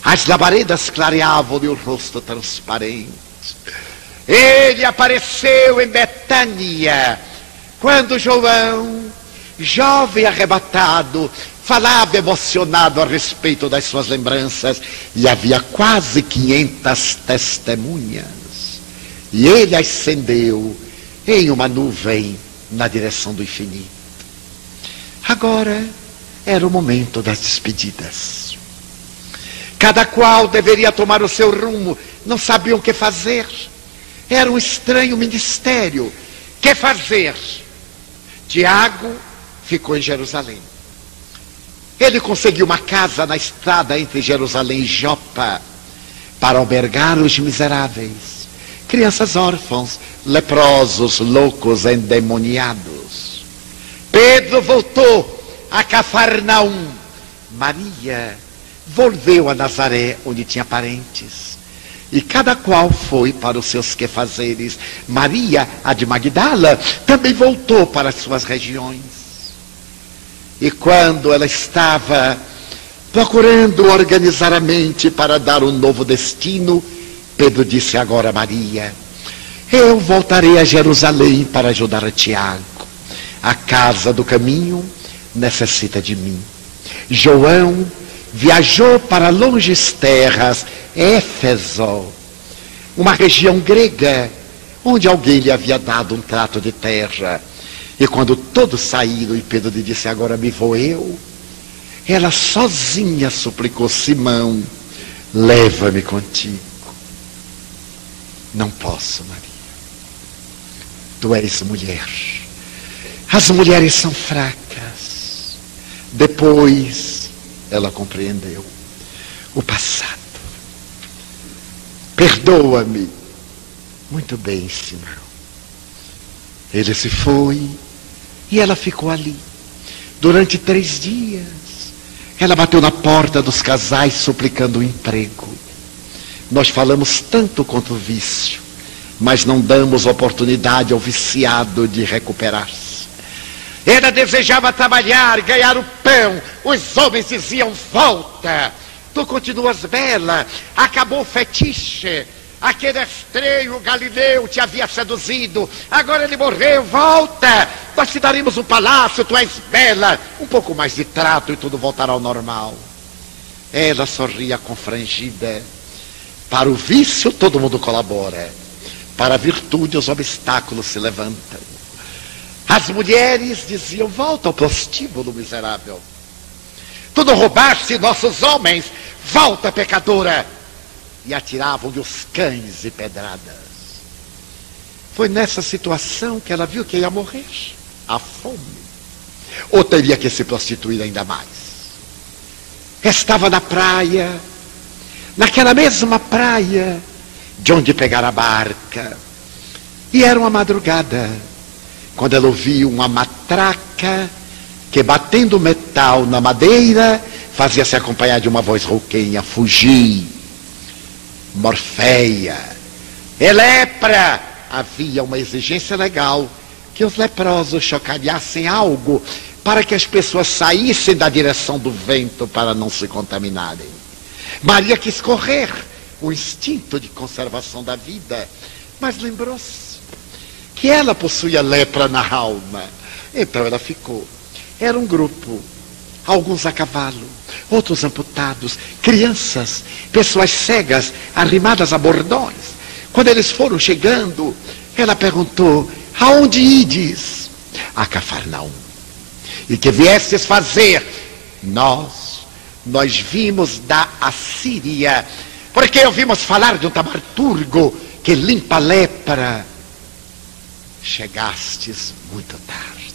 As labaredas clareavam-lhe o rosto transparente. Ele apareceu em Betânia, quando João, jovem arrebatado, falava emocionado a respeito das suas lembranças, e havia quase 500 testemunhas. E ele ascendeu em uma nuvem na direção do infinito. Agora era o momento das despedidas. Cada qual deveria tomar o seu rumo, não sabiam o que fazer. Era um estranho ministério. Que fazer? Tiago ficou em Jerusalém. Ele conseguiu uma casa na estrada entre Jerusalém e Jopa para albergar os miseráveis, crianças órfãos, leprosos, loucos, endemoniados. Pedro voltou a Cafarnaum. Maria volveu a Nazaré, onde tinha parentes. E cada qual foi para os seus quefazeres. Maria, a de Magdala, também voltou para as suas regiões. E quando ela estava procurando organizar a mente para dar um novo destino, Pedro disse: agora, Maria, eu voltarei a Jerusalém para ajudar a Tiago. A casa do caminho necessita de mim. João viajou para longes terras, Éfeso, uma região grega, onde alguém lhe havia dado um trato de terra. E quando todos saíram e Pedro lhe disse: agora me vou eu, ela sozinha suplicou: Simão, leva-me contigo. Não posso, Maria. Tu és mulher. As mulheres são fracas. Depois ela compreendeu o passado. Perdoa-me. Muito bem, Simão. Ele se foi e ela ficou ali. Durante 3 dias, ela bateu na porta dos casais suplicando um emprego. Nós falamos tanto contra o vício, mas não damos oportunidade ao viciado de recuperar-se. Ela desejava trabalhar, ganhar o pão. Os homens diziam: volta, tu continuas bela, acabou o fetiche. Aquele estranho Galileu te havia seduzido, agora ele morreu, volta, nós te daremos um palácio, tu és bela. Um pouco mais de trato e tudo voltará ao normal. Ela sorria confrangida. Para o vício todo mundo colabora, para a virtude os obstáculos se levantam. As mulheres diziam: volta ao prostíbulo, miserável. Tu não roubaste nossos homens, volta, pecadora. E atiravam-lhe os cães e pedradas. Foi nessa situação que ela viu que ia morrer, à fome, ou teria que se prostituir ainda mais. Estava na praia, naquela mesma praia de onde pegara a barca, e era uma madrugada, quando ela ouviu uma matraca que, batendo metal na madeira, fazia-se acompanhar de uma voz rouquenha: fugi, Morfeia, é lepra. Havia uma exigência legal que os leprosos chocalhassem algo para que as pessoas saíssem da direção do vento para não se contaminarem. Maria quis correr, o instinto de conservação da vida, mas lembrou-se que ela possuía lepra na alma. Então ela ficou. Era um grupo, alguns a cavalo, outros amputados, crianças, pessoas cegas, arrimadas a bordões. Quando eles foram chegando, ela perguntou: aonde ides? A Cafarnaum. E que viestes fazer? Nós vimos da Assíria, porque ouvimos falar de um taumaturgo que limpa a lepra. Chegastes muito tarde.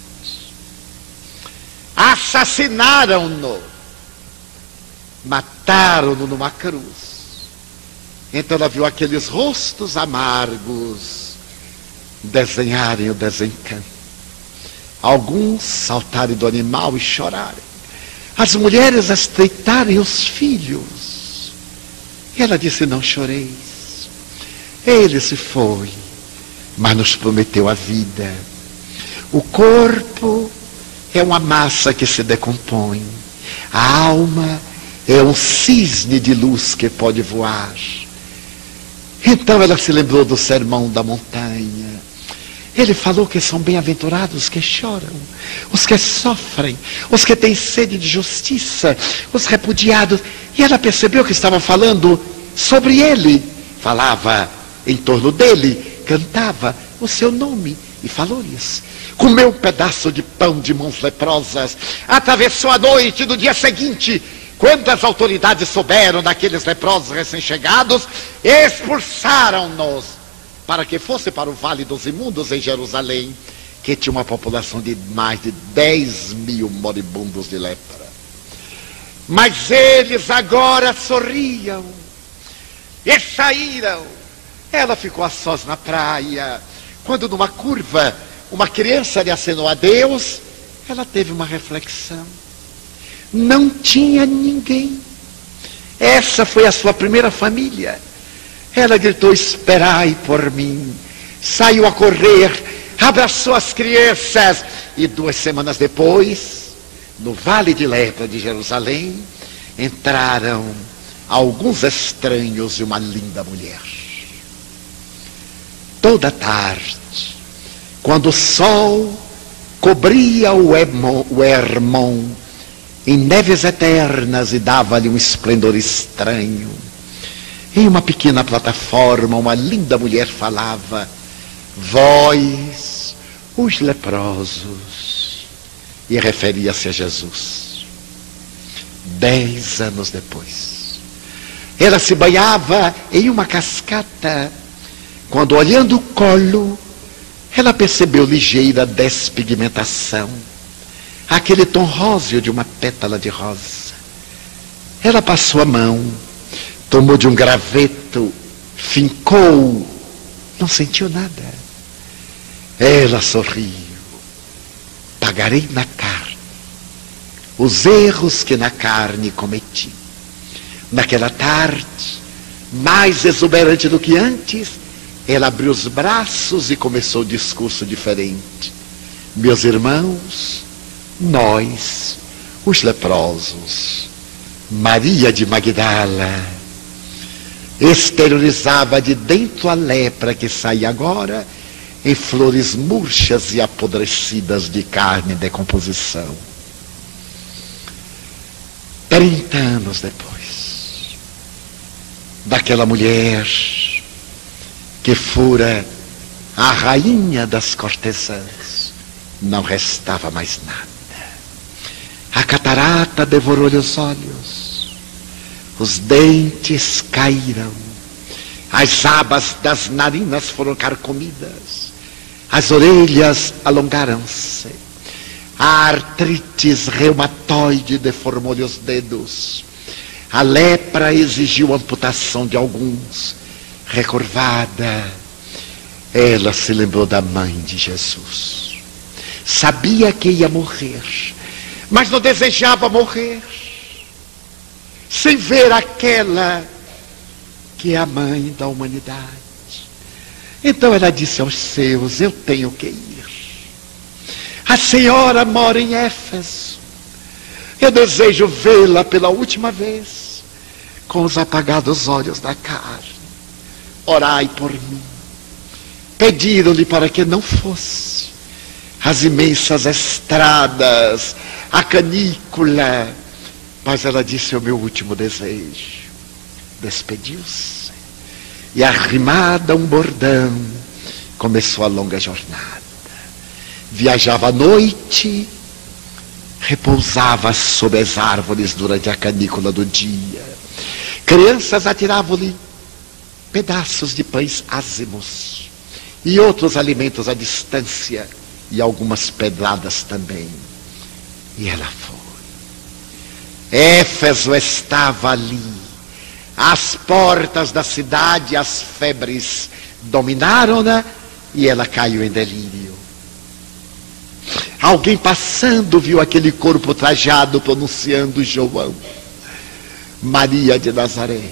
Assassinaram-no, mataram-no numa cruz. Então ela viu aqueles rostos amargos desenharem o desencanto. Alguns saltarem do animal e chorarem, as mulheres estreitarem os filhos. E ela disse: não choreis, ele se foi, mas nos prometeu a vida. O corpo é uma massa que se decompõe. A alma é um cisne de luz que pode voar. Então ela se lembrou do sermão da montanha. Ele falou que são bem-aventurados os que choram, os que sofrem, os que têm sede de justiça, os repudiados. E ela percebeu que estava falando sobre ele. Falava em torno dele, cantava o seu nome e falou-lhes. Comeu um pedaço de pão de mãos leprosas, atravessou a noite do dia seguinte. Quando as autoridades souberam daqueles leprosos recém-chegados, expulsaram-nos para que fosse para o Vale dos Imundos em Jerusalém, que tinha uma população de mais de 10.000 moribundos de lepra. Mas eles agora sorriam e saíram. Ela ficou a sós na praia, quando numa curva uma criança lhe acenou a Deus. Ela teve uma reflexão. Não tinha ninguém. Essa foi a sua primeira família. Ela gritou: esperai por mim. Saiu a correr, abraçou as crianças. E 2 semanas depois, no Vale de Lepra de Jerusalém, entraram alguns estranhos e uma linda mulher. Toda tarde, quando o sol cobria o Hermon em neves eternas e dava-lhe um esplendor estranho, em uma pequena plataforma uma linda mulher falava: vós, os leprosos, e referia-se a Jesus. 10 anos depois, ela se banhava em uma cascata, quando, olhando o colo, ela percebeu ligeira despigmentação, aquele tom róseo de uma pétala de rosa. Ela passou a mão, tomou de um graveto, fincou, não sentiu nada. Ela sorriu: pagarei na carne os erros que na carne cometi. Naquela tarde, mais exuberante do que antes, ela abriu os braços e começou um discurso diferente. Meus irmãos, nós, os leprosos, Maria de Magdala, exteriorizava de dentro a lepra que saía agora em flores murchas e apodrecidas de carne em decomposição. 30 anos depois, daquela mulher que fora a rainha das cortesãs, não restava mais nada. A catarata devorou-lhe os olhos, os dentes caíram, as abas das narinas foram carcomidas, as orelhas alongaram-se, a artrite reumatoide deformou-lhe os dedos, a lepra exigiu amputação de alguns. Recurvada, ela se lembrou da mãe de Jesus. Sabia que ia morrer, mas não desejava morrer sem ver aquela que é a mãe da humanidade. Então ela disse aos seus: eu tenho que ir. A senhora mora em Éfeso. Eu desejo vê-la pela última vez com os apagados olhos da carne. Orai por mim. Pediram-lhe para que não fosse. As imensas estradas, a canícula. Mas ela disse: é o meu último desejo. Despediu-se. E arrimada a um bordão, começou a longa jornada. Viajava à noite, repousava sob as árvores durante a canícula do dia. Crianças atiravam-lhe pedaços de pães ázimos e outros alimentos à distância, e algumas pedradas também. E ela foi. Éfeso estava ali, às portas da cidade. As febres dominaram-na e ela caiu em delírio. Alguém passando viu aquele corpo trajado pronunciando João. Maria de Nazaré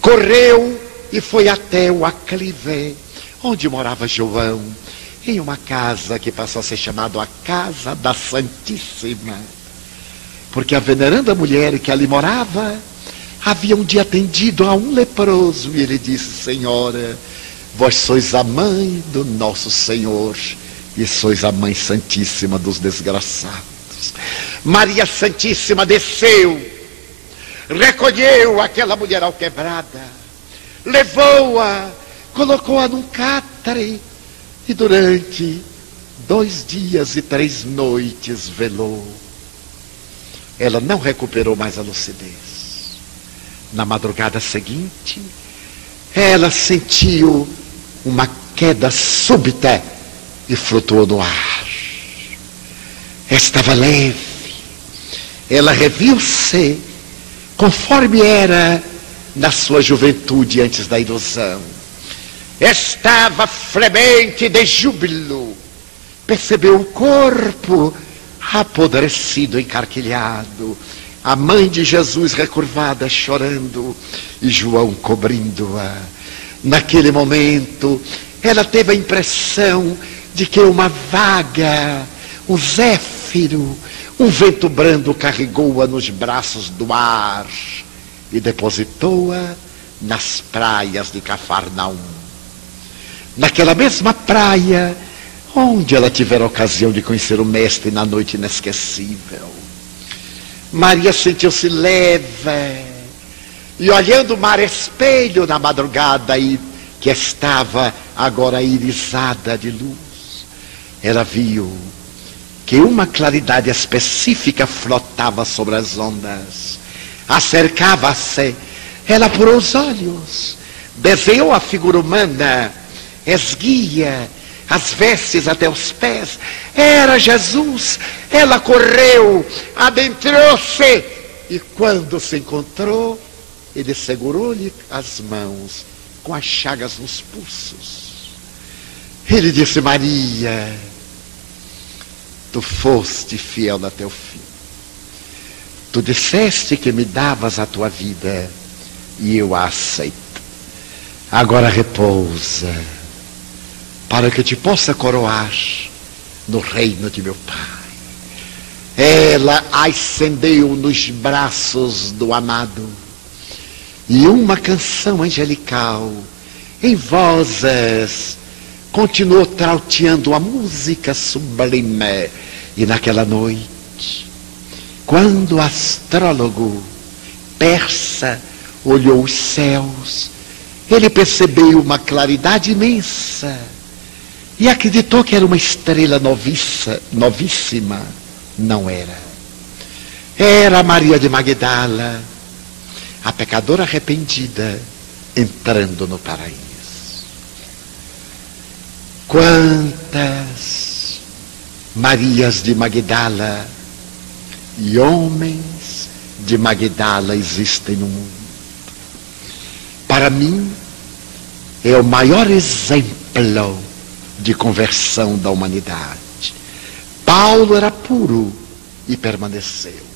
correu e foi até o aclive onde morava João, em uma casa que passou a ser chamada a Casa da Santíssima, porque a veneranda mulher que ali morava havia um dia atendido a um leproso, e ele disse: senhora, vós sois a mãe do nosso Senhor e sois a mãe santíssima dos desgraçados. Maria Santíssima desceu, recolheu aquela mulher alquebrada, levou-a, colocou-a num catre e durante 2 dias e 3 noites velou. Ela não recuperou mais a lucidez. Na madrugada seguinte, ela sentiu uma queda súbita e flutuou no ar. Estava leve. Ela reviu-se conforme era na sua juventude antes da ilusão. Estava fremente de júbilo. Percebeu o corpo apodrecido, encarquilhado, a mãe de Jesus recurvada, chorando, e João cobrindo-a. Naquele momento, ela teve a impressão de que uma vaga, um zéfiro, um vento brando carregou-a nos braços do ar e depositou-a nas praias de Cafarnaum. Naquela mesma praia onde ela tivera a ocasião de conhecer o Mestre na noite inesquecível. Maria sentiu-se leve e, olhando o mar espelho na madrugada que estava agora irisada de luz, ela viu que uma claridade específica flotava sobre as ondas. Acercava-se, ela apurou os olhos, desenhou a figura humana, esguia, as vestes até os pés. Era Jesus. Ela correu, adentrou-se, e quando se encontrou, ele segurou-lhe as mãos com as chagas nos pulsos. Ele disse: Maria, tu foste fiel até o fim. Tu disseste que me davas a tua vida e eu a aceito. Agora repousa, para que te possa coroar no reino de meu Pai. Ela ascendeu nos braços do amado, e uma canção angelical, em vozes, continuou trauteando a música sublime. E naquela noite, quando o astrólogo persa olhou os céus, ele percebeu uma claridade imensa e acreditou que era uma estrela novíssima. Não era. Era Maria de Magdala, a pecadora arrependida, entrando no paraíso. Quantas Marias de Magdala e homens de Magdala existem no mundo? Para mim, é o maior exemplo de conversão da humanidade. Paulo era puro e permaneceu.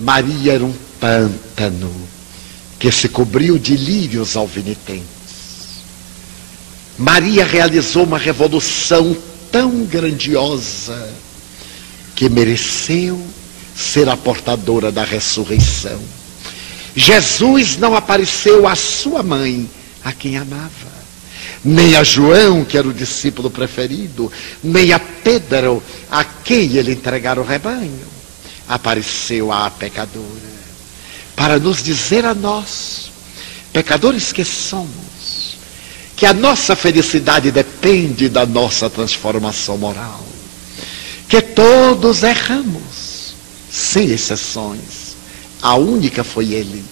Maria era um pântano que se cobriu de lírios alvinitentes. Maria realizou uma revolução tão grandiosa que mereceu ser a portadora da ressurreição. Jesus não apareceu à sua mãe, a quem amava, nem a João, que era o discípulo preferido, nem a Pedro, a quem ele entregara o rebanho. Apareceu à pecadora, para nos dizer a nós, pecadores que somos, que a nossa felicidade depende da nossa transformação moral, que todos erramos, sem exceções, a única foi ele.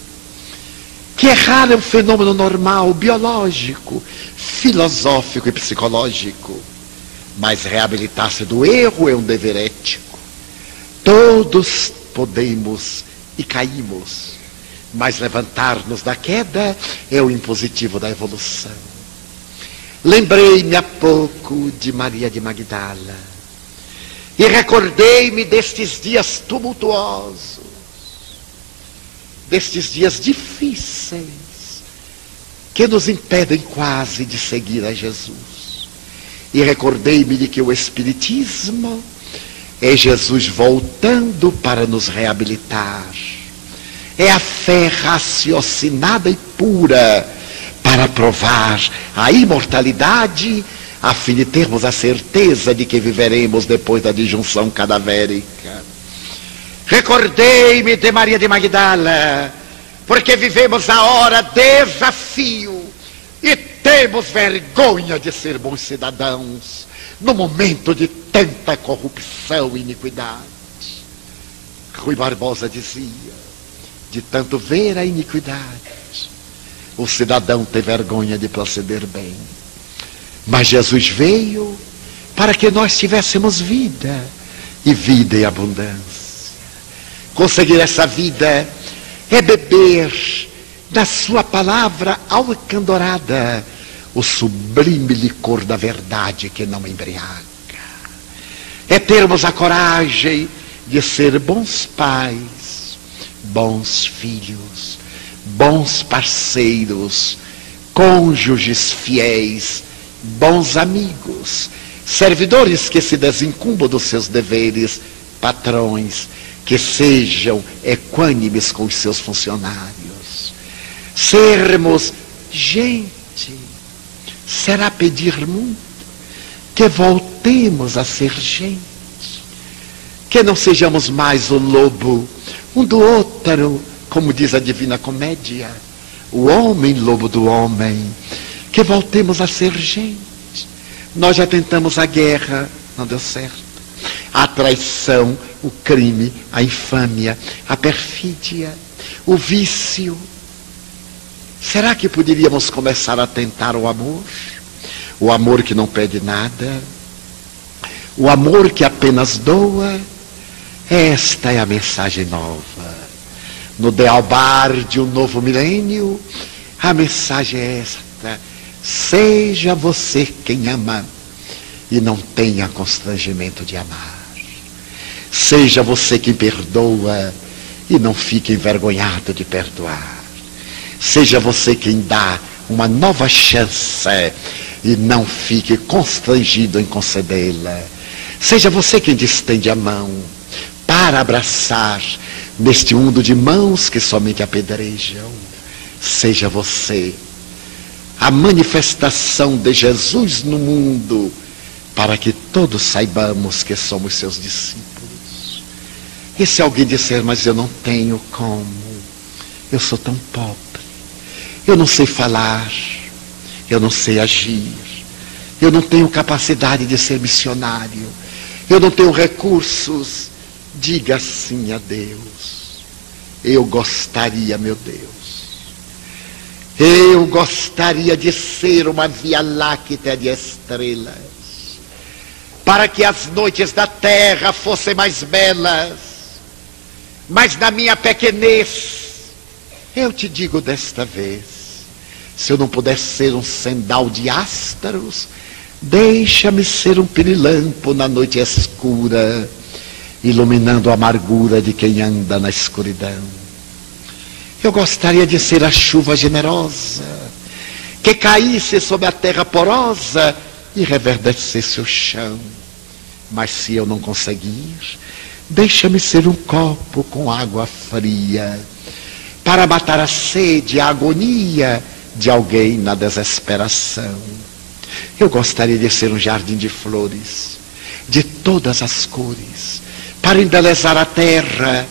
Que errar é um fenômeno normal, biológico, filosófico e psicológico, mas reabilitar-se do erro é um dever ético. Todos podemos e caímos, mas levantar-nos da queda é o impositivo da evolução. Lembrei-me há pouco de Maria de Magdala e recordei-me destes dias tumultuosos, destes dias difíceis, que nos impedem quase de seguir a Jesus. E recordei-me de que o Espiritismo é Jesus voltando para nos reabilitar. É a fé raciocinada e pura para provar a imortalidade, a fim de termos a certeza de que viveremos depois da disjunção cadavérica. Recordei-me de Maria de Magdala, porque vivemos a hora desafio e temos vergonha de ser bons cidadãos no momento de tanta corrupção e iniquidade. Rui Barbosa dizia, de tanto ver a iniquidade, o cidadão tem vergonha de proceder bem. Mas Jesus veio para que nós tivéssemos vida, e vida em abundância. Conseguir essa vida é beber da sua palavra alcandorada o sublime licor da verdade que não embriaga. É termos a coragem de ser bons pais, bons filhos, bons parceiros, cônjuges fiéis, bons amigos, servidores que se desincumbam dos seus deveres, patrões que sejam equânimes com os seus funcionários. Sermos gente, será pedir muito que voltemos a ser gente, que não sejamos mais o lobo um do outro, como diz a Divina Comédia, o homem lobo do homem, que voltemos a ser gente. Nós já tentamos a guerra, não deu certo. A traição, o crime, a infâmia, a perfídia, o vício. Será que poderíamos começar a tentar o amor? O amor que não pede nada, o amor que apenas doa. Esta é a mensagem nova. No dealbar de um novo milênio, a mensagem é esta: seja você quem ama e não tenha constrangimento de amar. Seja você quem perdoa e não fique envergonhado de perdoar. Seja você quem dá uma nova chance e não fique constrangido em concedê-la. Seja você quem estende a mão para abraçar neste mundo de mãos que somente apedrejam. Seja você a manifestação de Jesus no mundo, para que todos saibamos que somos seus discípulos. E se alguém disser, mas eu não tenho como, eu sou tão pobre, eu não sei falar, eu não sei agir, eu não tenho capacidade de ser missionário, eu não tenho recursos, diga sim a Deus. Eu gostaria, meu Deus, eu gostaria de ser uma Via Láctea de estrelas, para que as noites da terra fossem mais belas. Mas na minha pequenez, eu te digo desta vez, se eu não puder ser um sendal de ástaros, deixa-me ser um pirilampo na noite escura, iluminando a amargura de quem anda na escuridão. Eu gostaria de ser a chuva generosa, que caísse sobre a terra porosa e reverdecesse o chão. Mas se eu não conseguir, deixa-me ser um copo com água fria, para matar a sede, a agonia de alguém na desesperação. Eu gostaria de ser um jardim de flores, de todas as cores, para embelezar a terra,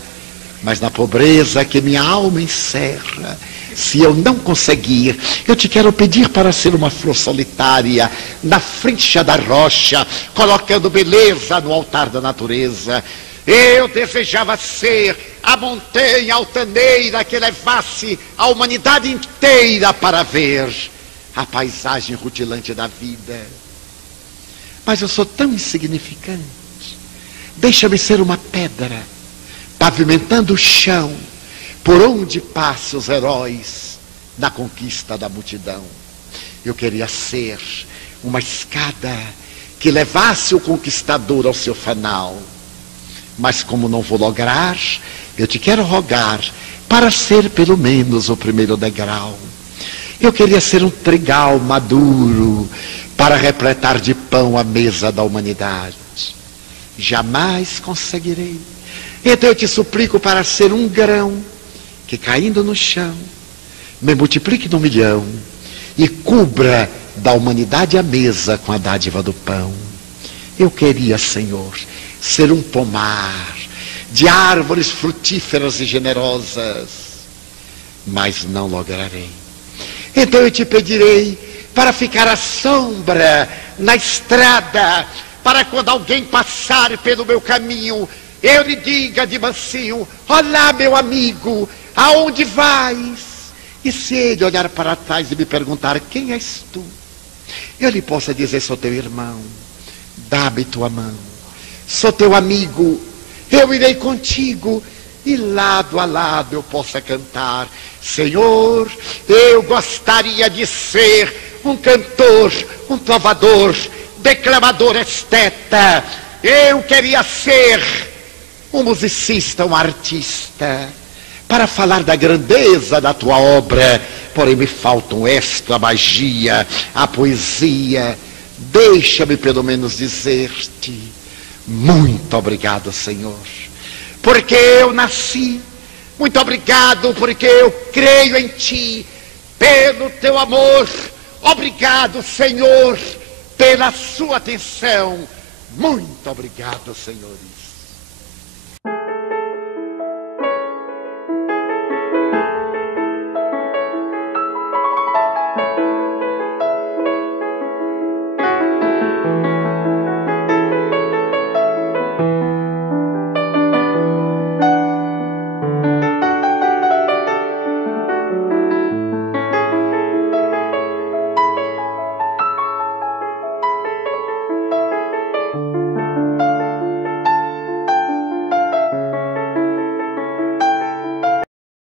mas na pobreza que minha alma encerra, se eu não conseguir, eu te quero pedir para ser uma flor solitária, na frincha da rocha, colocando beleza no altar da natureza. Eu desejava ser a montanha altaneira que levasse a humanidade inteira para ver a paisagem rutilante da vida. Mas eu sou tão insignificante. Deixa-me ser uma pedra, pavimentando o chão, por onde passam os heróis na conquista da multidão. Eu queria ser uma escada que levasse o conquistador ao seu fanal. Mas como não vou lograr, eu te quero rogar para ser pelo menos o primeiro degrau. Eu queria ser um trigal maduro para repletar de pão a mesa da humanidade. Jamais conseguirei. Então eu te suplico para ser um grão que, caindo no chão, me multiplique no milhão e cubra da humanidade a mesa com a dádiva do pão. Eu queria, Senhor, ser um pomar de árvores frutíferas e generosas, mas não lograrei. Então eu te pedirei para ficar à sombra na estrada, para quando alguém passar pelo meu caminho, eu lhe diga de mansinho: olá, meu amigo, aonde vais? E se ele olhar para trás e me perguntar: quem és tu? Eu lhe possa dizer: sou teu irmão, dá-me tua mão. Sou teu amigo, eu irei contigo. E lado a lado eu possa cantar: Senhor, eu gostaria de ser um cantor, um trovador, declamador, esteta. Eu queria ser um musicista, um artista, para falar da grandeza da tua obra. Porém me faltam esta, a magia, a poesia. Deixa-me pelo menos dizer-te: muito obrigado, Senhor, porque eu nasci. Muito obrigado porque eu creio em ti, pelo teu amor. Obrigado, Senhor, pela sua atenção. Muito obrigado, Senhor.